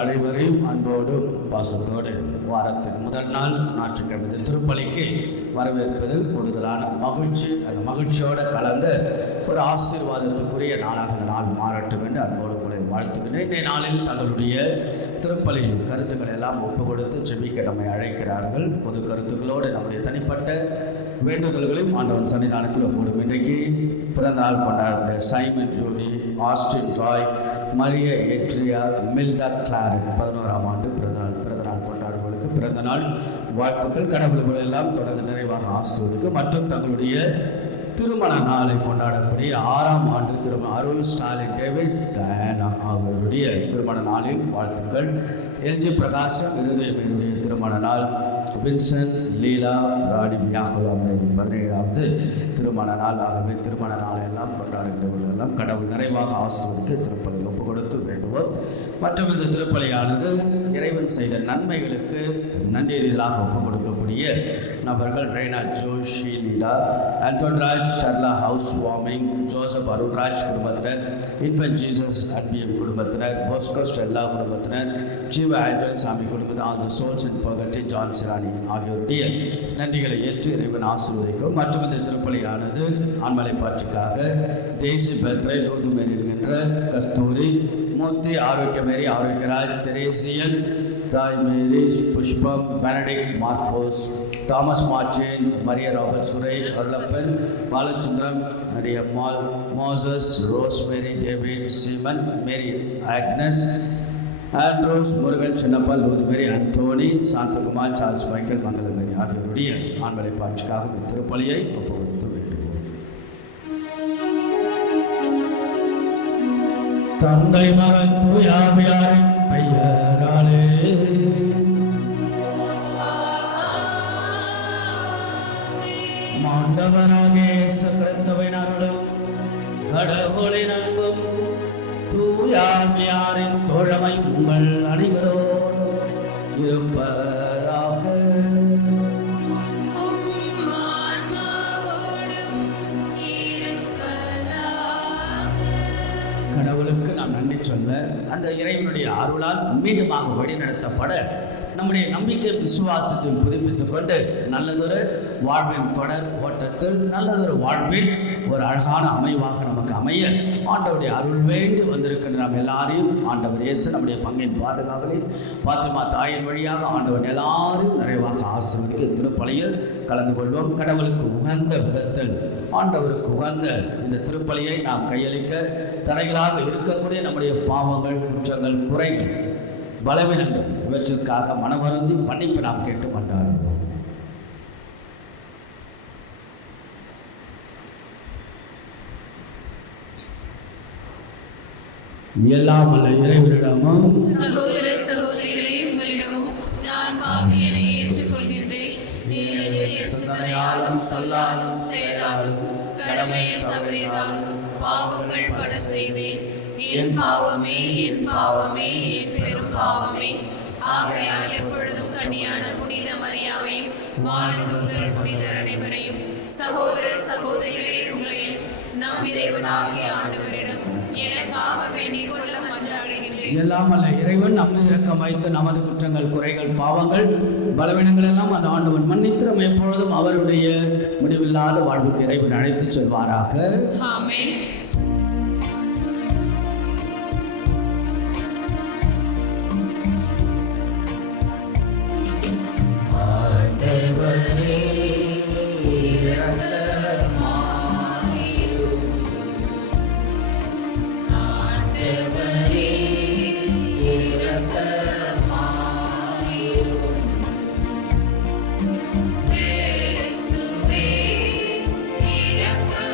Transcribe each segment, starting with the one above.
அனைவரையும் அன்போடு பாசத்தோடு வாரத்தின் முதல் நாள் ஞாயிற்றுக்கிழமை திருப்பலிக்கு வரவேற்பதில் கூடுதலான மகிழ்ச்சி. அந்த மகிழ்ச்சியோடு கலந்த ஒரு ஆசீர்வாதத்துக்குரிய நாளாக இந்த நாள் மாறட்டும் என்று அன்போடு உங்களை வாழ்த்துகிறேன். இன்றைய நாளில் தங்களுடைய திருப்பலி கருத்துக்களை எல்லாம் ஒப்பு கொடுத்து செபிக்க நம்மை அழைக்கிறார்கள். பொது கருத்துக்களோடு நம்முடைய தனிப்பட்ட வேண்டுதல்களையும் ஆண்டவன் சன்னிதானத்தில் ஒப்புடும். இன்றைக்கு பிறந்த நாள் கொண்டாடுகிற Simon Judy, Austin Roy, Maria Adria, Milda Claret 11ஆம் ஆண்டு பிறந்தநாள் கொண்டாடுவதற்கு பிறந்த நாள் வாழ்த்துக்கள். கடவுள்கள் எல்லாம் தொடர்ந்து நிறைவாக ஆசிர்வதிக்கும். மற்றும் தங்களுடைய திருமண நாளை கொண்டாடக்கூடிய 6ஆம் ஆண்டு திருமண அருள் ஸ்டாலின் டேவிட் டயானா அவருடைய திருமண நாளில் வாழ்த்துக்கள். எல்ஜி பிரகாசம் இருதயமையுடைய திருமண நாள். வின்சென்ட் லீலா ராணி வியாகுலாமேரி 17வது திருமண நாள். ஆகவே திருமண நாளை எல்லாம் கொண்டாடுகிறவர்கள் எல்லாம் கடவுள் நிறைவாக ஆசிர்வதிக்க திருப்பலி ஒப்பு கொடுத்து வேண்டுவோம். மற்றும் இந்த திருப்பலியானது இறைவன் செய்த நன்மைகளுக்கு நன்றி ரீதியாக ஒப்பு கொடுக்கக்கூடிய நபர்கள் ரெய்னா ஜோஷி லீலா, ஆண்டோன்ராஜ் ஷர்லா ஹவுஸ் வார்மிங், ஜோசப் அருண்ராஜ் குடும்பத்தினர், இன்ஃபன்ட் ஜீசஸ் அன்பியம் குடும்பத்தினர், போஸ்கோ ஸ்டெல்லா குடும்பத்தினர், ஜீவ ஆண்டல் சாமி குடும்பத்தினர், all the souls in purgatory John Sirani ஆகியோருடைய நன்றிகளை ஏற்று இறைவன் ஆசீர்வதிக்கும். மற்றும் இந்த திருப்பலியானது ஆண்மலை பாற்றுக்காக தேசி பெத்ரை லூதுமேரி என்கின்ற கஸ்தூரி, மூர்த்தி ஆரோக்கியமேரி, ஆரோக்கியராஜ், தெரேசியன், தாய் Mary, Pushpam, Benedict, Marcos, Thomas Martin, Maria Robert, Suresh, Arulappan, Balachandram, Mariammal, Moses, Rosemary, David, Simon, Mary Agnes, Andrews, Murugan, Chinnappal, Lourdumary, Anthony, Santhakumar, Charles Michael, Mangalamary ஆகியோருடைய ஆண்மலை பாட்சிக்காக திருப்பலியை ஒப்புக்கொடுத்து வேண்டுவோம். தந்தை மகன் தூயாவியாரின் பெயராலே மாண்டவனாகிய இயேசு கிறிஸ்துவின் அருளும் கடவுளின் அன்பும் தூயாவியாரின் தோழமை உங்கள் அனைவரோடும் இருப்பதாக. கடவுளுக்கு நாம் நன்றி சொல்ல அந்த இறைவனுடைய அருளால் மீண்டுமாக வழிநடத்தப்பட நம்முடைய நம்பிக்கை விசுவாசத்தை புதுப்பித்துக் கொண்டு நல்லதொரு வாழ்வின் தொடர் ஓட்டத்தில் நல்லதொரு வாழ்வின் ஒரு அழகான அமைவாக நமக்கு அமைய ஆண்டவருடைய அருள் வேண்டி வந்திருக்கின்ற நாம் எல்லாரையும் ஆண்டவர் இயேசு நம்முடைய பங்கின் பாதுகாவலில் பாத்திமா தாயின் வழியாக ஆண்டவர் எல்லாரும் நிறைவாக ஆசீர்வதிக்க திருப்பலியில் கலந்து கொள்வோம். கடவுளுக்கு உகந்த விதத்தில் ஆண்டவருக்கு உகந்த இந்த திருப்பலியை நாம் கையளிக்க தடைகளாக இருக்கக்கூடிய நம்முடைய பாவங்கள், குற்றங்கள், குறைகள், பலவீனங்கள் இவற்றிற்காக மனவருந்தி மன்னிப்பு நாம் கேட்டு கொண்டாடுவோம். எல்லாம் அல்ல இறைவனிடமும் சகோதர சகோதரிகளே உங்களிடமும் நான் பாவியனை ஏற்றுக்கொள்கிறேன். சிந்தனையாலும் சொல்லாலும் செயலாலும் கடமையில் தவறியதாலும் பாவங்கள் பல செய்தேன். என் பாவமே, என் பாவமே, என் பெரும் பாவமே. ஆகையால் எப்பொழுதும் கன்னியான புனித மரியாவையும் வானதூதர் புனிதர் அனைவரையும் சகோதர சகோதரிகளே உங்களையும் நம் இறைவனாகிய ஆண்டவரிடம் எனக்காக வேண்டிக் கொள்ள மன்றாடுகிறேன். எல்லாம் அல்ல இறைவன் நம்மை இரக்கம் வைத்து நமது குற்றங்கள், குறைகள், பாவங்கள், பலவீனங்கள் எல்லாம் அந்த ஆண்டவன் மன்னித்து நம்ம எப்பொழுதும் அவருடைய முடிவில்லாத வாழ்வுக்கு இறைவன் அழைத்து செல்வாராக. ஆமென். கிறிஸ்துவே இரக்கமாயிரும்.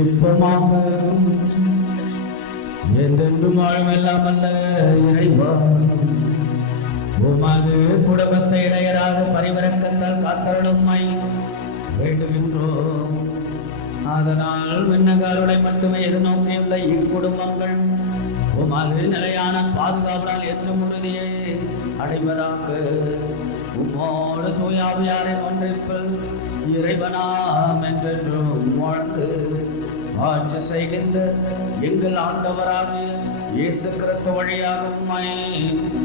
ஜெபிப்போமாக. என்றென்றும் வாழும் எல்லாம் அல்ல இறைவா, உமது குடும்பத்தை இடையராத பரிவரக்கத்தால் காத்தருளுமாய் வேண்டுகின்றோம். அதனால் விண்ணகாருளை மட்டுமே எதிர்நோக்கியுள்ள இக்குடும்பங்கள் உமது நிலையான பாதுகாவலால் என்றும் உறுதியை அடைவதாக. உம்மோடு தூயாவியாரின் ஒன்றிப்பில் இறைவனாம் என்றென்றும் வாழ்ந்து ஆட்சி செய்கின்ற எங்கள் ஆண்டவராகிய இயேசு கிறிஸ்து வழியாக உம்மை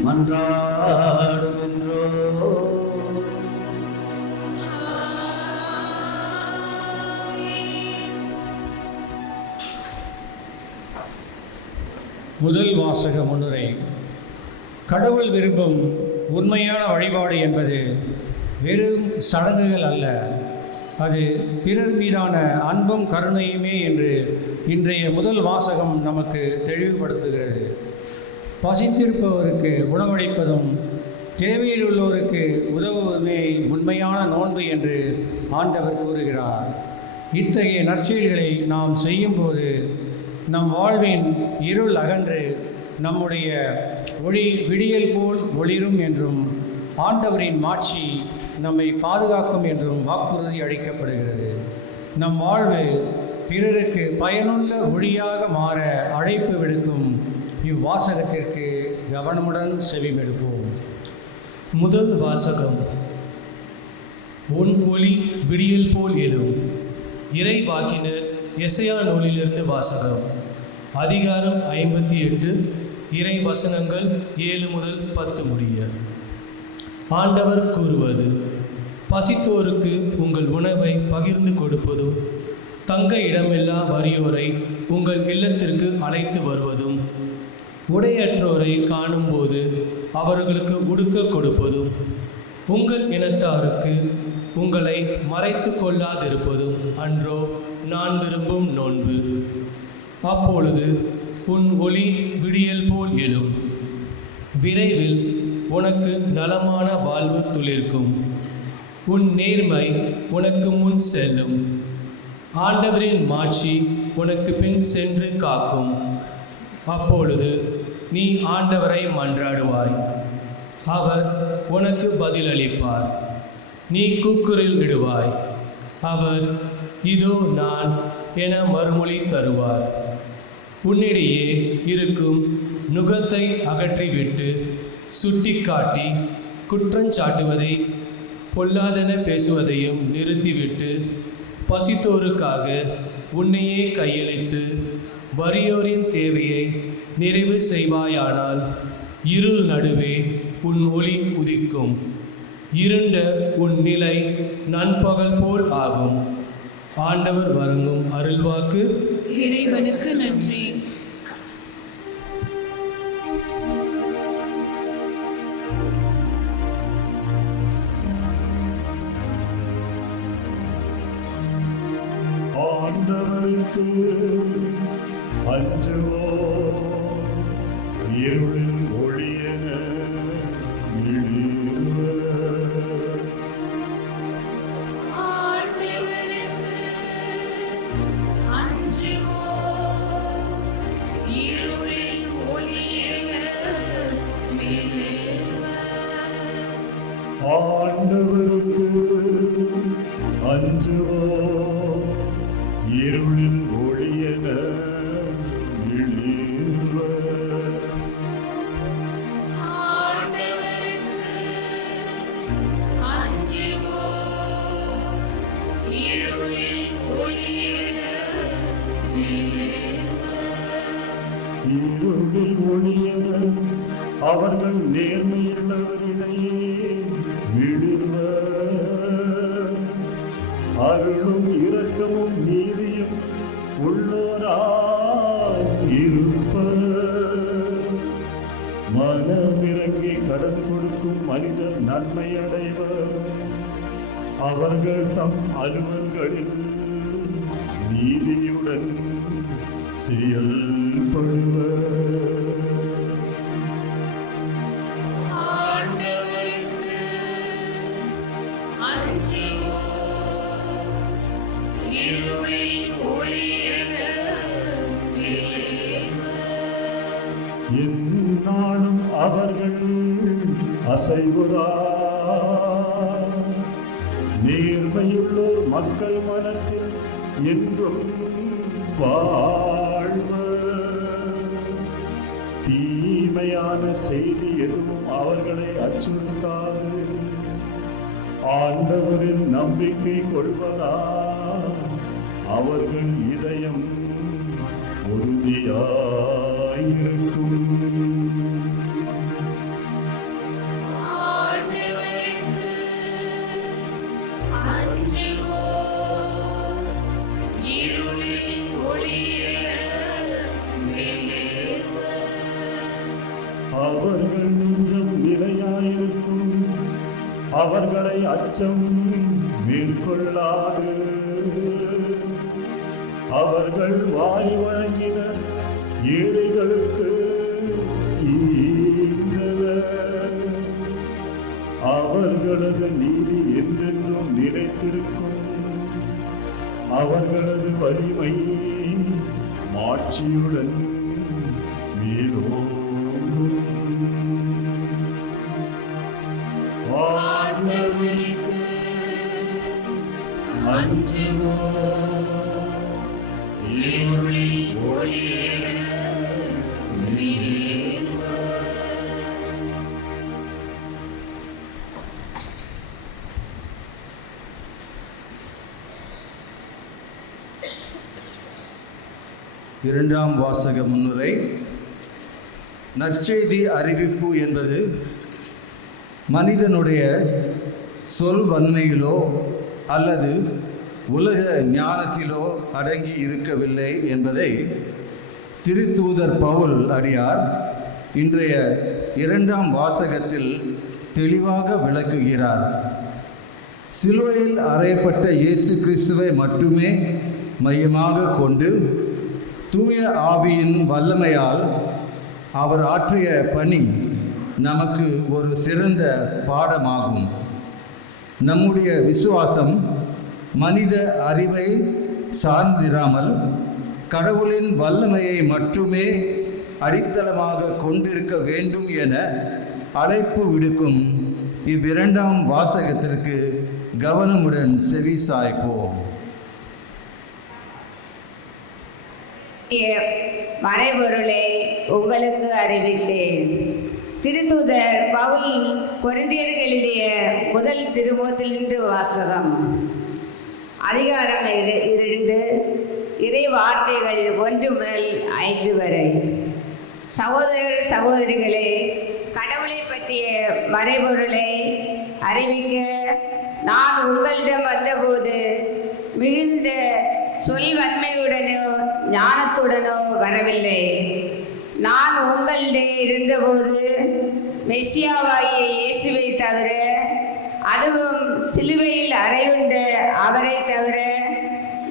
மன்றாடுகின்றோம். முதல் வாசக முன்னுரை. கடவுள் விரும்பும் உண்மையான வழிபாடு என்பது வெறும் சடங்குகள் அல்ல, அது பிறர் மீதான அன்பும் கருணையுமே என்று இன்றைய முதல் வாசகம் நமக்கு தெளிவுபடுத்துகிறது. பசித்திருப்பவருக்கு உணவளிப்பதும் தேவையில் உள்ளோருக்கு உதவுவதுமே உண்மையான நோன்பு என்று ஆண்டவர் கூறுகிறார். இத்தகைய நற்செயல்களை நாம் செய்யும்போது நம் வாழ்வின் இருள் அகன்று நம்முடைய ஒளி விடியல் போல் ஒளிரும் என்றும் ஆண்டவரின் மாட்சி நம்மை பாதுகாக்கும் என்றும் வாக்குறுதி அளிக்கப்படுகிறது. நம் வாழ்வு பிறருக்கு பயனுள்ள ஒளியாக மாற அழைப்பு விடுக்கும் இவ்வாசகத்திற்கு கவனமுடன் செவிமெடுப்போம். முதல் வாசகம். உன் ஒளி விடியல் போல் எழும். இறை வாக்கினர் எசையா நூலிலிருந்து வாசகம். அதிகாரம் 58, இறை வசனங்கள் 7 முதல் 10 முடிய. ஆண்டவர் கூறுவது: பசித்தோருக்கு உங்கள் உணவை பகிர்ந்து கொடுப்பதும், தங்க இடமில்லா வறியோரை உங்கள் இல்லத்திற்கு அழைத்து வருவதும், உடையற்றோரை காணும்போது அவர்களுக்கு உடுக்க கொடுப்பதும், உங்கள் இனத்தாருக்கு உங்களை மறைத்து கொள்ளாதிருப்பதும் அன்றோ நான் விரும்பும் நோன்பு. அப்பொழுது உன் ஒளி விடியல் போல் எழும். விரைவில் உனக்கு நலமான வாழ்வு துளிர்க்கும். உன் நேர்மை உனக்கு முன் செல்லும். ஆண்டவரின் மாட்சி உனக்கு பின் சென்று காக்கும். அப்பொழுது நீ ஆண்டவரை மன்றாடுவாய், அவர் உனக்கு பதிலளிப்பார். நீ கூக்குரல் இடுவாய், அவர் இதோ நான் என மறுமொழி தருவார். உன்னிடையே இருக்கும் நுகத்தை அகற்றிவிட்டு சுட்டிக்காட்டி குற்றஞ்சாட்டுவதை பொல்லாதென பேசுவதையும் நிறுத்திவிட்டு பசித்தோருக்காக உன்னையே கையளித்து வறியோரின் தேவையை நிறைவு செய்வாயானால் இருள் நடுவே உன் ஒளி உதிக்கும். இருண்ட உன் நிலை நண்பகல் போல் ஆகும். ஆண்டவர் வழங்கும் அருள்வாக்கு. இறைவனுக்கு நன்றி. ஆண்டவருக்கு அஞ்சுவோம், இருளின் ஒளியென விழிப்போம். ஆண்டவருக்கு அஞ்சுவோம், இருளின் ஒளியென மிளிர்வோம். ஆண்டவருக்கு அஞ்சுவோம், இருளின் ஒளியென விழிப்போம். ஆண்டவருக்கு அஞ்சுவோம், இருளின் ஒளியென மிளிர்வோம். இருளில் ஒளியென அவர்கள் நேர்மையுள்ளவரிடையே விடுவர். அருளும் இரக்கமும் நீதியும் உள்ளோராய் இருப்பர். மனமிறங்கி கடன் கொடுக்கும் மனிதர் நன்மை அடைவர். அவர்கள் தம் அலுவல்களில் நீதியுடன் செயல்படுவர். ஆண்டவருக்கு அஞ்சுவோம், இருளின் ஒளியென என்னாலும் அவர்கள் அசைவுறா நேர்மையுள்ளோர் மக்கள் மனத்தில் என்றும் வாழ்வர். தீமையான செய்தி எதுவும் அவர்களை அச்சுறுத்தாது. ஆண்டவரின் நம்பிக்கை கொள்வதா அவர்கள் இதயம் உறுதியாயிருக்கும். ஆண்டவருக்கு அஞ்சுவோர் இருளில் ஒளியிட வெளியேறுவர். அவர்கள் நெஞ்சம் நிலையாயிருக்கும். அவர்களை அச்சம் மேற்கொள்ளாது. அவர்கள் வாரி வழங்கினர் ஏழைகளுக்கு ஈந்தனர். அவர்களது நீதி என்றென்றும் நிலைத்திருக்கும். அவர்களது வலிமை மாட்சியுடன் மேலோங்கும். ஆண்டவருக்கு அஞ்சுவோர் இருளில் ஒளியிட வெளியேறுவர். இரண்டாம் வாசக முன்னுரை. நற்செய்தி அறிவிப்பு என்பது மனிதனுடைய சொல் வன்மையிலோ அல்லது உலக ஞானத்திலோ அடங்கி இருக்கவில்லை என்பதை திருத்தூதர் பவுல் அடியார் இன்றைய இரண்டாம் வாசகத்தில் தெளிவாக விளக்குகிறார். சிலுவையில் அறையப்பட்ட இயேசு கிறிஸ்துவை மட்டுமே மையமாக கொண்டு தூய ஆவியின் வல்லமையால் அவர் ஆற்றிய பணி நமக்கு ஒரு சிறந்த பாடமாகும். நம்முடைய விசுவாசம் மனித அறிவை சார்ந்திராமல் கடவுளின் வல்லமையை மட்டுமே அடித்தளமாக கொண்டிருக்க வேண்டும் என அழைப்பு விடுக்கும் இவ்விரண்டாம் வாசகத்திற்கு கவனமுடன் செவி சாய்ப்போம். மறைபொருளை உங்களுக்கு அறிவித்தேன். திருத்தூதர் பவுல் கொரிந்தியருக்கு எழுதிய முதல் திருமுகத்திலிருந்து வாசகம். அதிகாரம் 2, இறை வார்த்தைகள் 1 முதல் 5 வரை. சகோதரர் சகோதரிகளே, கடவுளை பற்றிய மறைபொருளை அறிவிக்க நான் உங்களிடம் வந்தபோது மிகுந்த சொல்வன்மையுடனோ ஞானத்துடனோ வரவில்லை. நான் உங்களிடம் இருந்தபோது மெசியாவாகிய இயேசுவை தவிர, அதுவும் சிலுவையில் அறையுண்ட அவரை தவிர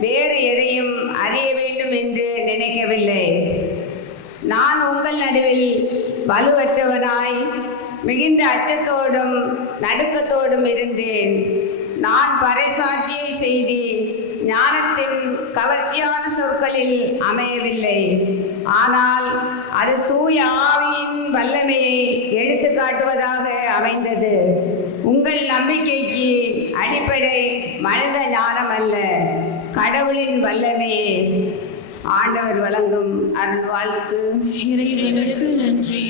வேறு எதையும் அறிய வேண்டும் என்று நினைக்கவில்லை. நான் உங்கள் நடுவில் வலுவற்றவனாய் மிகுந்த அச்சத்தோடும் நடுக்கத்தோடும் இருந்தேன். நான் பறைசாற்றிய செய்தி ஞானத்தின் கவர்ச்சியான சொற்களில் அமையவில்லை, ஆனால் அது தூய ஆவியின் வல்லமையை எடுத்து காட்டுவதாக அமைந்தது. உங்கள் நம்பிக்கைக்கு அடிப்படை மனித ஞானம் அல்ல, கடவுளின் வல்லமையே. ஆண்டவர் வழங்கும் அருள் வாழ்க்கு. இறைவனுக்கு நன்றி.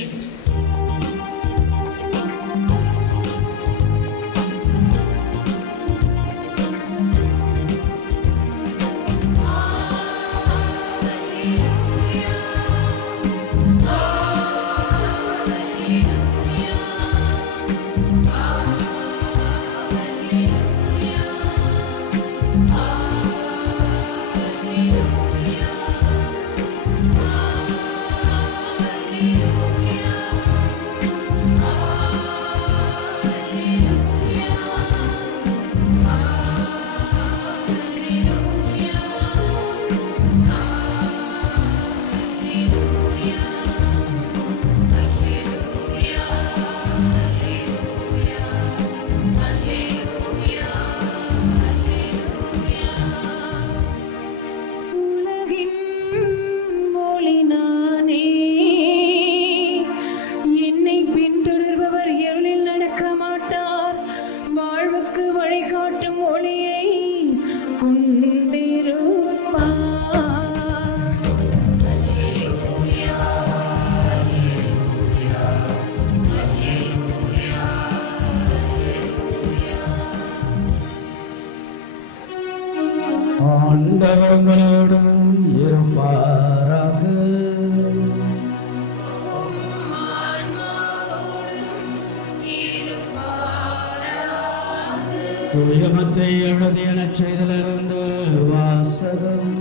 Hallelujah. ஆண்டவர் உங்களோடும் இருப்பாராக. தூயமத்தை எழுதிய நற்செய்தியிலிருந்து வாசகம்.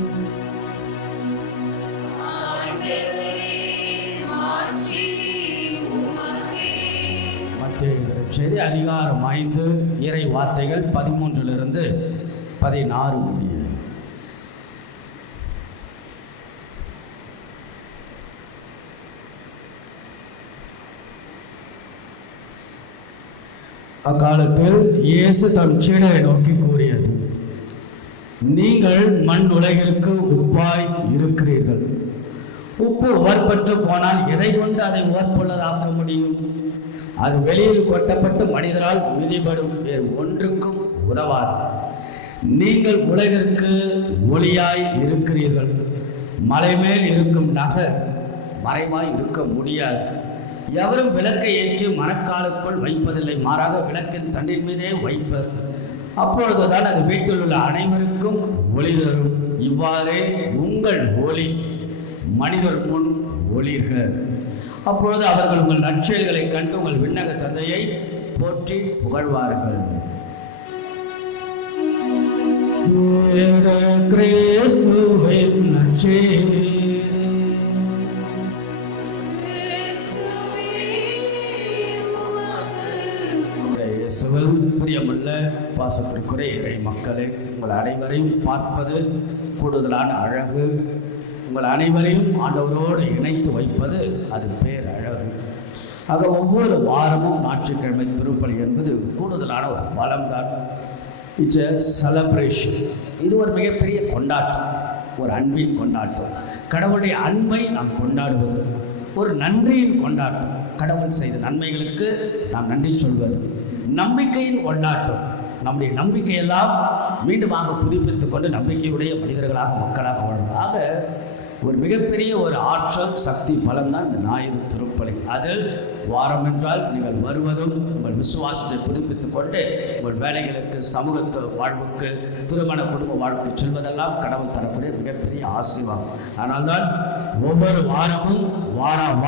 மத்தேயு நற்செய்தி அதிகாரம் 5 இறை வார்த்தைகள் 13 16 முடிய. அக்காலத்தில் இயேசு தம் சீடரை நோக்கி கூறியது, நீங்கள் மண் உலகிற்கு உப்பாய் இருக்கிறீர்கள். உப்பு உவர்பற்று போனால் எதை கொண்டு அதை உவர்ப்புள்ளதாக்க முடியும்? அது வெளியில் கொட்டப்பட்டு மனிதரால் மிதிபடும், வேறு ஒன்றுக்கும் உதவாது. நீங்கள் உலகிற்கு ஒளியாய் இருக்கிறீர்கள். மலை மேல் இருக்கும் நகர் மறைவாய் இருக்க முடியாது. எவரும் விளக்கை ஏற்றி மரக்காலுக்குள் வைப்பதில்லை, மாறாக விளக்கின் தண்டின் மீதே வைப்பர். அப்பொழுதுதான் அது வீட்டில் உள்ள அனைவருக்கும் ஒளி தரும். இவ்வாறே உங்கள் ஒளி மனிதர் முன் ஒளிர்க. அப்பொழுது அவர்கள் உங்கள் நற்செயல்களை கண்டு உங்கள் விண்ணக தந்தையை போற்றி புகழ்வார்கள். கிறிஸ்துவின் நற்செய்தி. பிரியமுள்ள பாசத்திற்குரிய இறை மக்களே, உங்கள் அனைவரையும் பார்ப்பது கூடுதலான அழகு. உங்கள் அனைவரையும் ஆண்டவரோடு இணைத்து வைப்பது அது பேரழகு. ஆக ஒவ்வொரு வாரமும் ஞாயிற்றுக்கிழமை திருப்பலி என்பது கூடுதலான ஒரு பலம்தான். It's a celebration. இது ஒரு மிகப்பெரிய கொண்டாட்டம், ஒரு அன்பின் கொண்டாட்டம். கடவுளுடைய அன்பை நாம் கொண்டாடுவது ஒரு நன்றியின் கொண்டாட்டம். கடவுள் செய்த நன்மைகளுக்கு நாம் நன்றி சொல்வது. நம்பிக்கையின் கொண்டாட்டம். நம்முடைய நம்பிக்கையெல்லாம் மீண்டுமாக புதுப்பித்துக் கொண்டு நம்பிக்கையுடைய மனிதர்களாக மக்களாக வாழ்வதாக ஒரு மிகப்பெரிய ஒரு ஆற்றல் சக்தி பலம் தான் இந்த ஞாயிறு திருப்பலி. அதில் வாரம் என்றால் நீங்கள் வருவதும் உங்கள் விசுவாசத்தை புதுப்பித்துக் கொண்டு உங்கள் வேலைகளுக்கு, சமூகத்து வாழ்வுக்கு, திருமண குடும்ப வாழ்வுக்கு செல்வதெல்லாம் கடவுள் தரக்கூடிய மிகப்பெரிய ஆசீர்வாதம். அதனால்தான் ஒவ்வொரு வாரமும் வாரம்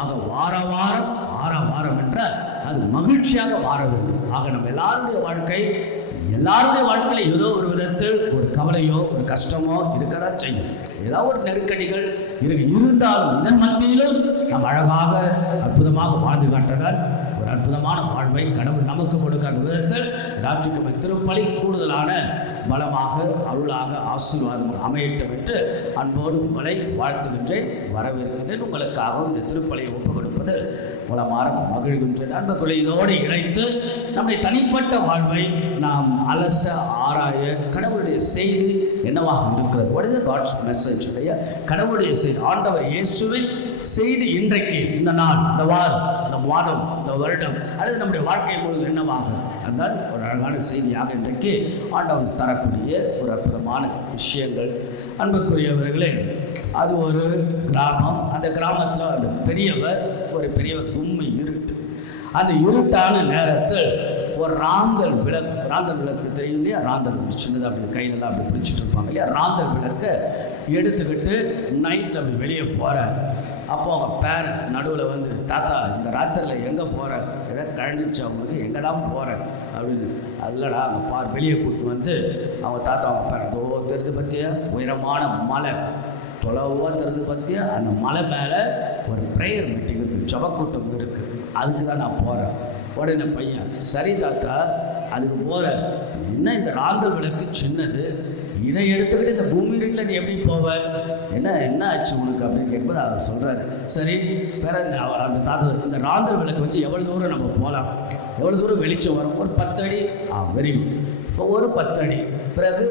ஆக வாரம் 6ஆம் வாரம் என்றால் அது மகிழ்ச்சியாக மாற வேண்டும். ஆக நம்ம எல்லாருடைய வாழ்க்கையில ஏதோ ஒரு விதத்தில் ஒரு கவலையோ ஒரு கஷ்டமோ இருக்கதான் செய்யும். ஏதாவது ஒரு நெருக்கடிகள் இருந்தாலும் இதன் மத்தியிலும் நாம் அழகாக அற்புதமாக வாழ்ந்து காட்டதால் ஒரு அற்புதமான வாழ்வை கடவுள் நமக்கு கொடுக்கிற விதத்தில் ஞாயிற்றுக்கிழமை திருப்பலி கூடுதலான பலமாக, அருளாக, ஆசீர்வாதம் அமையட்டும் என்று அன்போடு உங்களை வாழ்த்துகின்றேன், வரவேற்கின்றேன். உங்களுக்காக இந்த திருப்பலியை ஒப்புக் கொடுப்பது மூலமாக மகிழ்கின்றேன். அன்புக்குள்ளே இதோடு இணைத்து நம்முடைய தனிப்பட்ட வாழ்வை நாம் அலச ஆராய கடவுளுடைய செய்தி என்னவாக இருக்கிறது. What is the God's message? கடவுளுடைய செய்தி, ஆண்டவர் இயேசுவின் செய்தி இன்றைக்கு, இந்த நாள், இந்த வாரம், இந்த மாதம், இந்த வருடம் அல்லது நம்முடைய வாழ்க்கை முழுவதும் என்னவாக இருந்தால் ஒரு அழகான செய்தியாக இன்றைக்கு ஆண்டவர் தரக்கூடிய ஒரு அற்புதமான விஷயங்கள். அன்புக்குரியவர்களே, அது ஒரு கிராமம். அந்த கிராமத்தில் அந்த ஒரு பெரியவர் உண்மை இருட்டு. அந்த இருட்டான நேரத்தில் ஒரு ராந்தல் விளக்கு தெரியும் இல்லையா? ராந்தல் சின்னதாக அப்படி கையிலெல்லாம் அப்படி பிடிச்சிட்டு இருப்பாங்க இல்லையா? ராந்தல் விளக்கை எடுத்துக்கிட்டு நைட்டில் அப்படி வெளியே போகிறார். அப்போ அவங்க பேர் நடுவில் வந்து, தாத்தா இந்த ராத்திரியில் எங்கே போகிற, ஏதாவது கழண்டிச்சு அவங்களுக்கு, எங்கடா போகிறேன் அப்படின்னு. அல்லடா அங்கே வெளியே கூப்பிட்டு வந்து அவங்க தாத்தா அவங்க பேர் அதோ தெரிந்து பற்றிய உயரமான மலை, தொலைவாக தெரிந்து பற்றிய அந்த மலை மேலே ஒரு ப்ரேயர் மீட்டிங் இருக்குது, ஜபக்கூட்டம் இருக்குது, அதுக்கு தான் நான் போகிறேன். உடனே பையன், சரி தாத்தா அதுக்கு போகிற, என்ன இந்த ராந்தல் விளக்கு சின்னது, இதை எடுத்துக்கிட்டு இந்த பூமி வீட்டில் நீ எப்படி போவ, என்ன ஆச்சு உனக்கு அப்படின்னு கேட்கும்போது அவர் சொல்கிறாரு, சரி வேற அந்த தாத்தா இந்த ராந்தல் விளக்கு வச்சு எவ்வளோ தூரம் நம்ம போகலாம், எவ்வளோ தூரம் வெளிச்சம் வரும், ஒரு 10 அடி. Very good. இப்போ ஒரு 10 அடி, பிறகு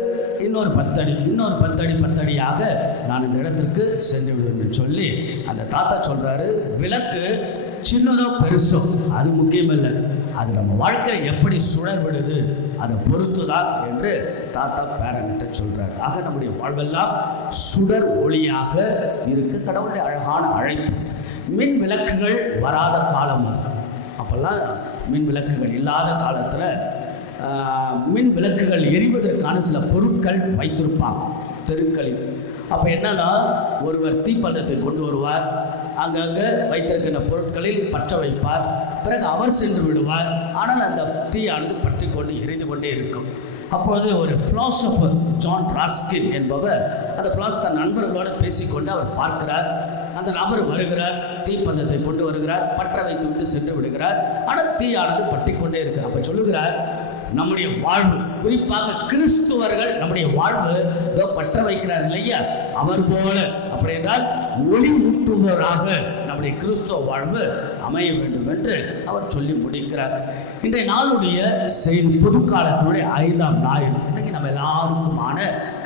இன்னொரு 10 அடி, இன்னொரு 10 அடியாக நான் இந்த இடத்திற்கு சென்று விடுவேன் சொல்லி அந்த தாத்தா சொல்கிறாரு, விளக்கு சின்னதோ பெருசோ அது முக்கியமில்லை, அது நம்ம வாழ்க்கையை எப்படி சுழல் விடுது அதை பொறுத்து தான் என்று தாத்தா பேரங்கிட்ட சொல்கிறார். ஆக நம்முடைய வாழ்வெல்லாம் சுடர் ஒளியாக இருக்கு. கடவுளுடைய அழகான அழைப்பு. மின் விளக்குகள் வராத காலம் அது. அப்போல்லாம் மின் விளக்குகள் இல்லாத காலத்தில் மின் விளக்குகள் எரிவதற்கான சில பொருட்கள் வைத்திருப்பாங்க தெருக்களில். அப்போ என்னன்னா, ஒருவர் தீப்பந்தத்தை கொண்டு வருவார், அங்கங்கே வைத்திருக்கின்ற பொருட்களில் பற்ற வைப்பார், பிறகு அவர் சென்று விடுவார். ஆனால் அந்த தீயானது பற்றி கொண்டு எரிந்து கொண்டே இருக்கும். அப்பொழுது ஒரு பிலாசபர் ஜான் ராஸ்கின் என்பவர் அந்த தன் நண்பர்களோடு பேசிக்கொண்டு அவர் பார்க்கிறார். அந்த நபர் வருகிறார், தீப்பந்தத்தை கொண்டு வருகிறார், பற்ற வைத்து விட்டு சென்று விடுகிறார். ஆனால் தீயானது பற்றி கொண்டே இருக்கு. அப்போ சொல்லுகிறார், நம்முடைய வாழ்வு, குறிப்பாக கிறிஸ்துவர்கள் நம்முடைய வாழ்வு ஏதோ பற்ற வைக்கிறார் இல்லையா, அவர் போல அப்படி என்றால் ஒளி ஊட்டுபவராக நம்முடைய கிறிஸ்துவ வாழ்வு அமைய வேண்டும் என்று அவர் சொல்லி முடிக்கிறார். இன்றைய நாளுடைய செய்தி பொதுக்காலத்தினுடைய 5ஆம் ஞாயிறு. இன்னைக்கு நம்ம எல்லாருக்குமான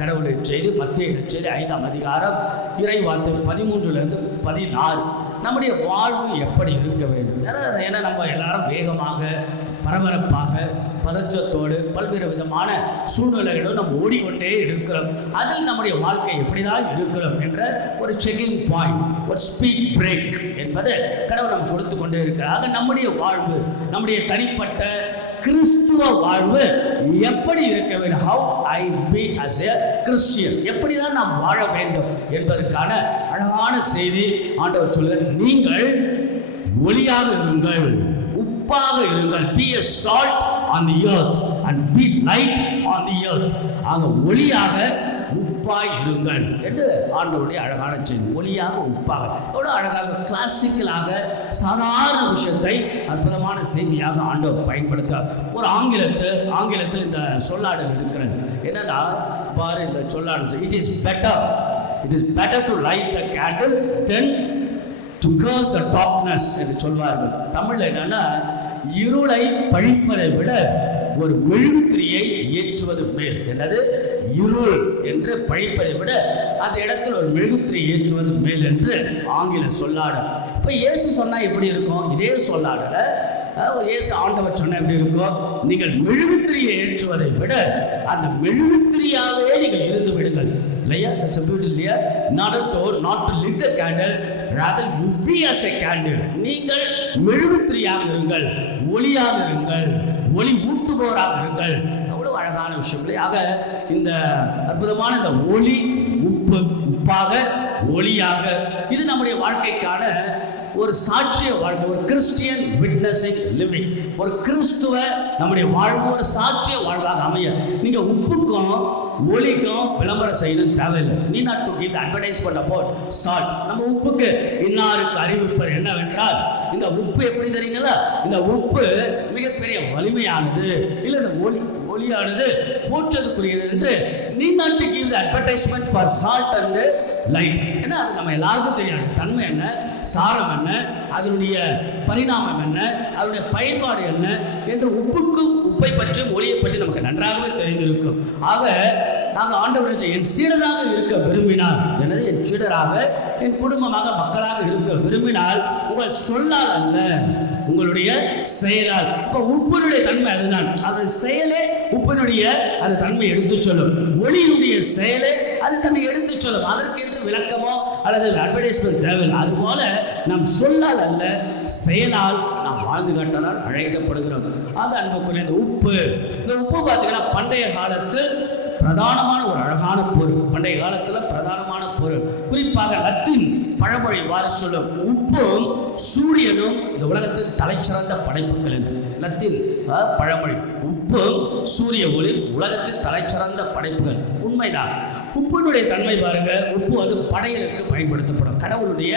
கடவுளை செய்தி மத்திய செய்தி 5ஆம் அதிகாரம் இறைவார்த்தை 13 14. நம்முடைய வாழ்வு எப்படி இருக்க வேண்டும்? ஏன்னா நம்ம எல்லாரும் வேகமாக, பரபரப்பாக, பதற்றத்தோடு, பல்வேறு விதமான சூழ்நிலைகளோடு நம்ம ஓடிக்கொண்டே இருக்கிறோம். அதில் நம்முடைய வாழ்க்கை எப்படிதான் இருக்கிறோம் என்ற ஒரு செக்கிங் பாயிண்ட், ஒரு ஸ்பீட் பிரேக் என்பதை கடவுள் நம்ம கொடுத்து கொண்டே இருக்கிறார். ஆக நம்முடைய வாழ்வு, நம்முடைய தனிப்பட்ட கிறிஸ்துவ வாழ்வு எப்படி இருக்க வேண்டும்? How I be as a Christian, எப்படிதான் நாம் வாழ வேண்டும் என்பதற்கான அழகான செய்தி ஆண்டவர் சொல்கிறார். நீங்கள் ஒளியாக இருங்கள், உப்பாக இருங்கள். Be a salt on the earth and be light on the earth. ஆக ஒளியாக உப்பாய் இருங்கள் என்று ஆண்டவருடைய அழகான செய்தி. ஒளியாக உப்பாக, எவ்வளோ அழகாக கிளாசிக்கலாக சாதாரண விஷயத்தை அற்புதமான செய்தியாக ஆண்டவர் பயன்படுத்த. ஒரு ஆங்கிலத்தில் இந்த சொல்லாடல் இருக்கிறது. என்னன்னா பாரு, இந்த சொல்லாடல், it is better to light the candle than to curse the darkness என்று சொல்வார்கள். தமிழ்ல என்னன்னா, இருளை பழிப்பதை விட ஒரு மெழுகுத்திரியை ஏற்றுவது மேல். என்னது? இருள் என்று பழிப்பதை விட அந்த இடத்தில் ஒரு மெழுகுத்திரி ஏற்றுவது மேல் என்று ஆங்கில சொல்லாடல். இப்போ இயேசு சொன்னா எப்படி இருக்கும்? இதே சொல்லாடல இயேசு ஆண்டவர் சொன்ன எப்படி இருக்கும்? நீங்கள் மெழுகுத்திரியை ஏற்றுவதை விட அந்த மெழுகுத்திரியாவே நீங்கள் இருந்து விடுங்கள் இல்லையா? இல்லையா? not to lit the candle, rather you be as a candle. நீங்கள் மெழுகுத்திரியாக இருங்கள், ஒளியாக இருங்கள், ஒளி ஊட்டுபவராக இருங்கள். அவ்வளவு அழகான விஷயம் இல்லை? ஆக இந்த அற்புதமான இந்த ஒளி, உப்பாக, ஒளியாக, இது நம்முடைய வாழ்க்கைக்கான ஒரு சாட்சிய வாழ்க்கை, ஒரு கிறிஸ்டியன் விட்னஸிங் லிவிங். ஒரு கிறிஸ்துவ நம்முடைய வாழ்வு ஒரு சாட்சிய வாழ்வாக அமைய. நீங்க உப்புக்கும் ஒளிக்கும் விளம்பரம் செய்யணும் தேவையில்லை. நீ not to give advertisement about salt. நம்ம உப்புக்கு இன்னாருக்கு அறிவிப்பது என்னவென்றால், இந்த உப்பு எப்படி தெரியுங்களா? இந்த உப்பு மிகப்பெரிய வலிமையானது, இல்லை இந்த ஒளியானது போற்றதுக்குரியது என்று நீ not to give advertisement for salt and light. ஏன்னா அது நம்ம எல்லாருக்கும் தெரியும். தன்மை என்ன, சாரம் என்ன, அதனுடைய பரிணாமம் என்ன, அதனுடைய பயன்பாடு என்ன என்று உப்பை பற்றியும் ஒளியை பற்றி நமக்கு நன்றாகவே தெரிந்திருக்கும். ஆக நாங்கள் ஆண்டவரை என் சீடராக இருக்க விரும்பினால், எனது என் சீடராக, என் குடும்பமாக, மக்களாக இருக்க விரும்பினால் உங்கள் சொல்லால் அல்ல, உங்களுடைய செயலால். இப்போ உப்பினுடைய தன்மை அதுதான். அதன் செயலே உப்பினுடைய அந்த தன்மை எடுத்து சொல்லும். ஒளியினுடைய செயலே அது தன்னை எடுத்து சொல்லும். அதற்கென்று விளக்கமோ அல்லது அட்வர்டைஸ்மெண்ட் தேவையில்லை. அதுபோல நாம் சொல்லால் அல்ல, செயலால் நாம் வாழ்ந்து காட்டலால் அழைக்கப்படுகிறோம். அது அன்புக்குரிய இந்த உப்பு பார்த்தீங்கன்னா பண்டைய காலத்தில் பிரதானமான ஒரு அழகான பொருள். பண்டைய காலத்தில் பிரதானமான பொருள். குறிப்பாக லத்தீன் பழமொழி வாரி சொல்லும், உப்பும் சூரியனும் இந்த உலகத்தில் தலைச்சிறந்த படைப்புகள் என்று. லத்தீன் பழமொழி, உப்பும் சூரிய ஒளி உலகத்தில் தலைச்சிறந்த படைப்புகள். உண்மைதான். உப்பினுடைய தன்மை பாருங்க, உப்பு வந்து படையலுக்கு பயன்படுத்தப்படும். கடவுளுடைய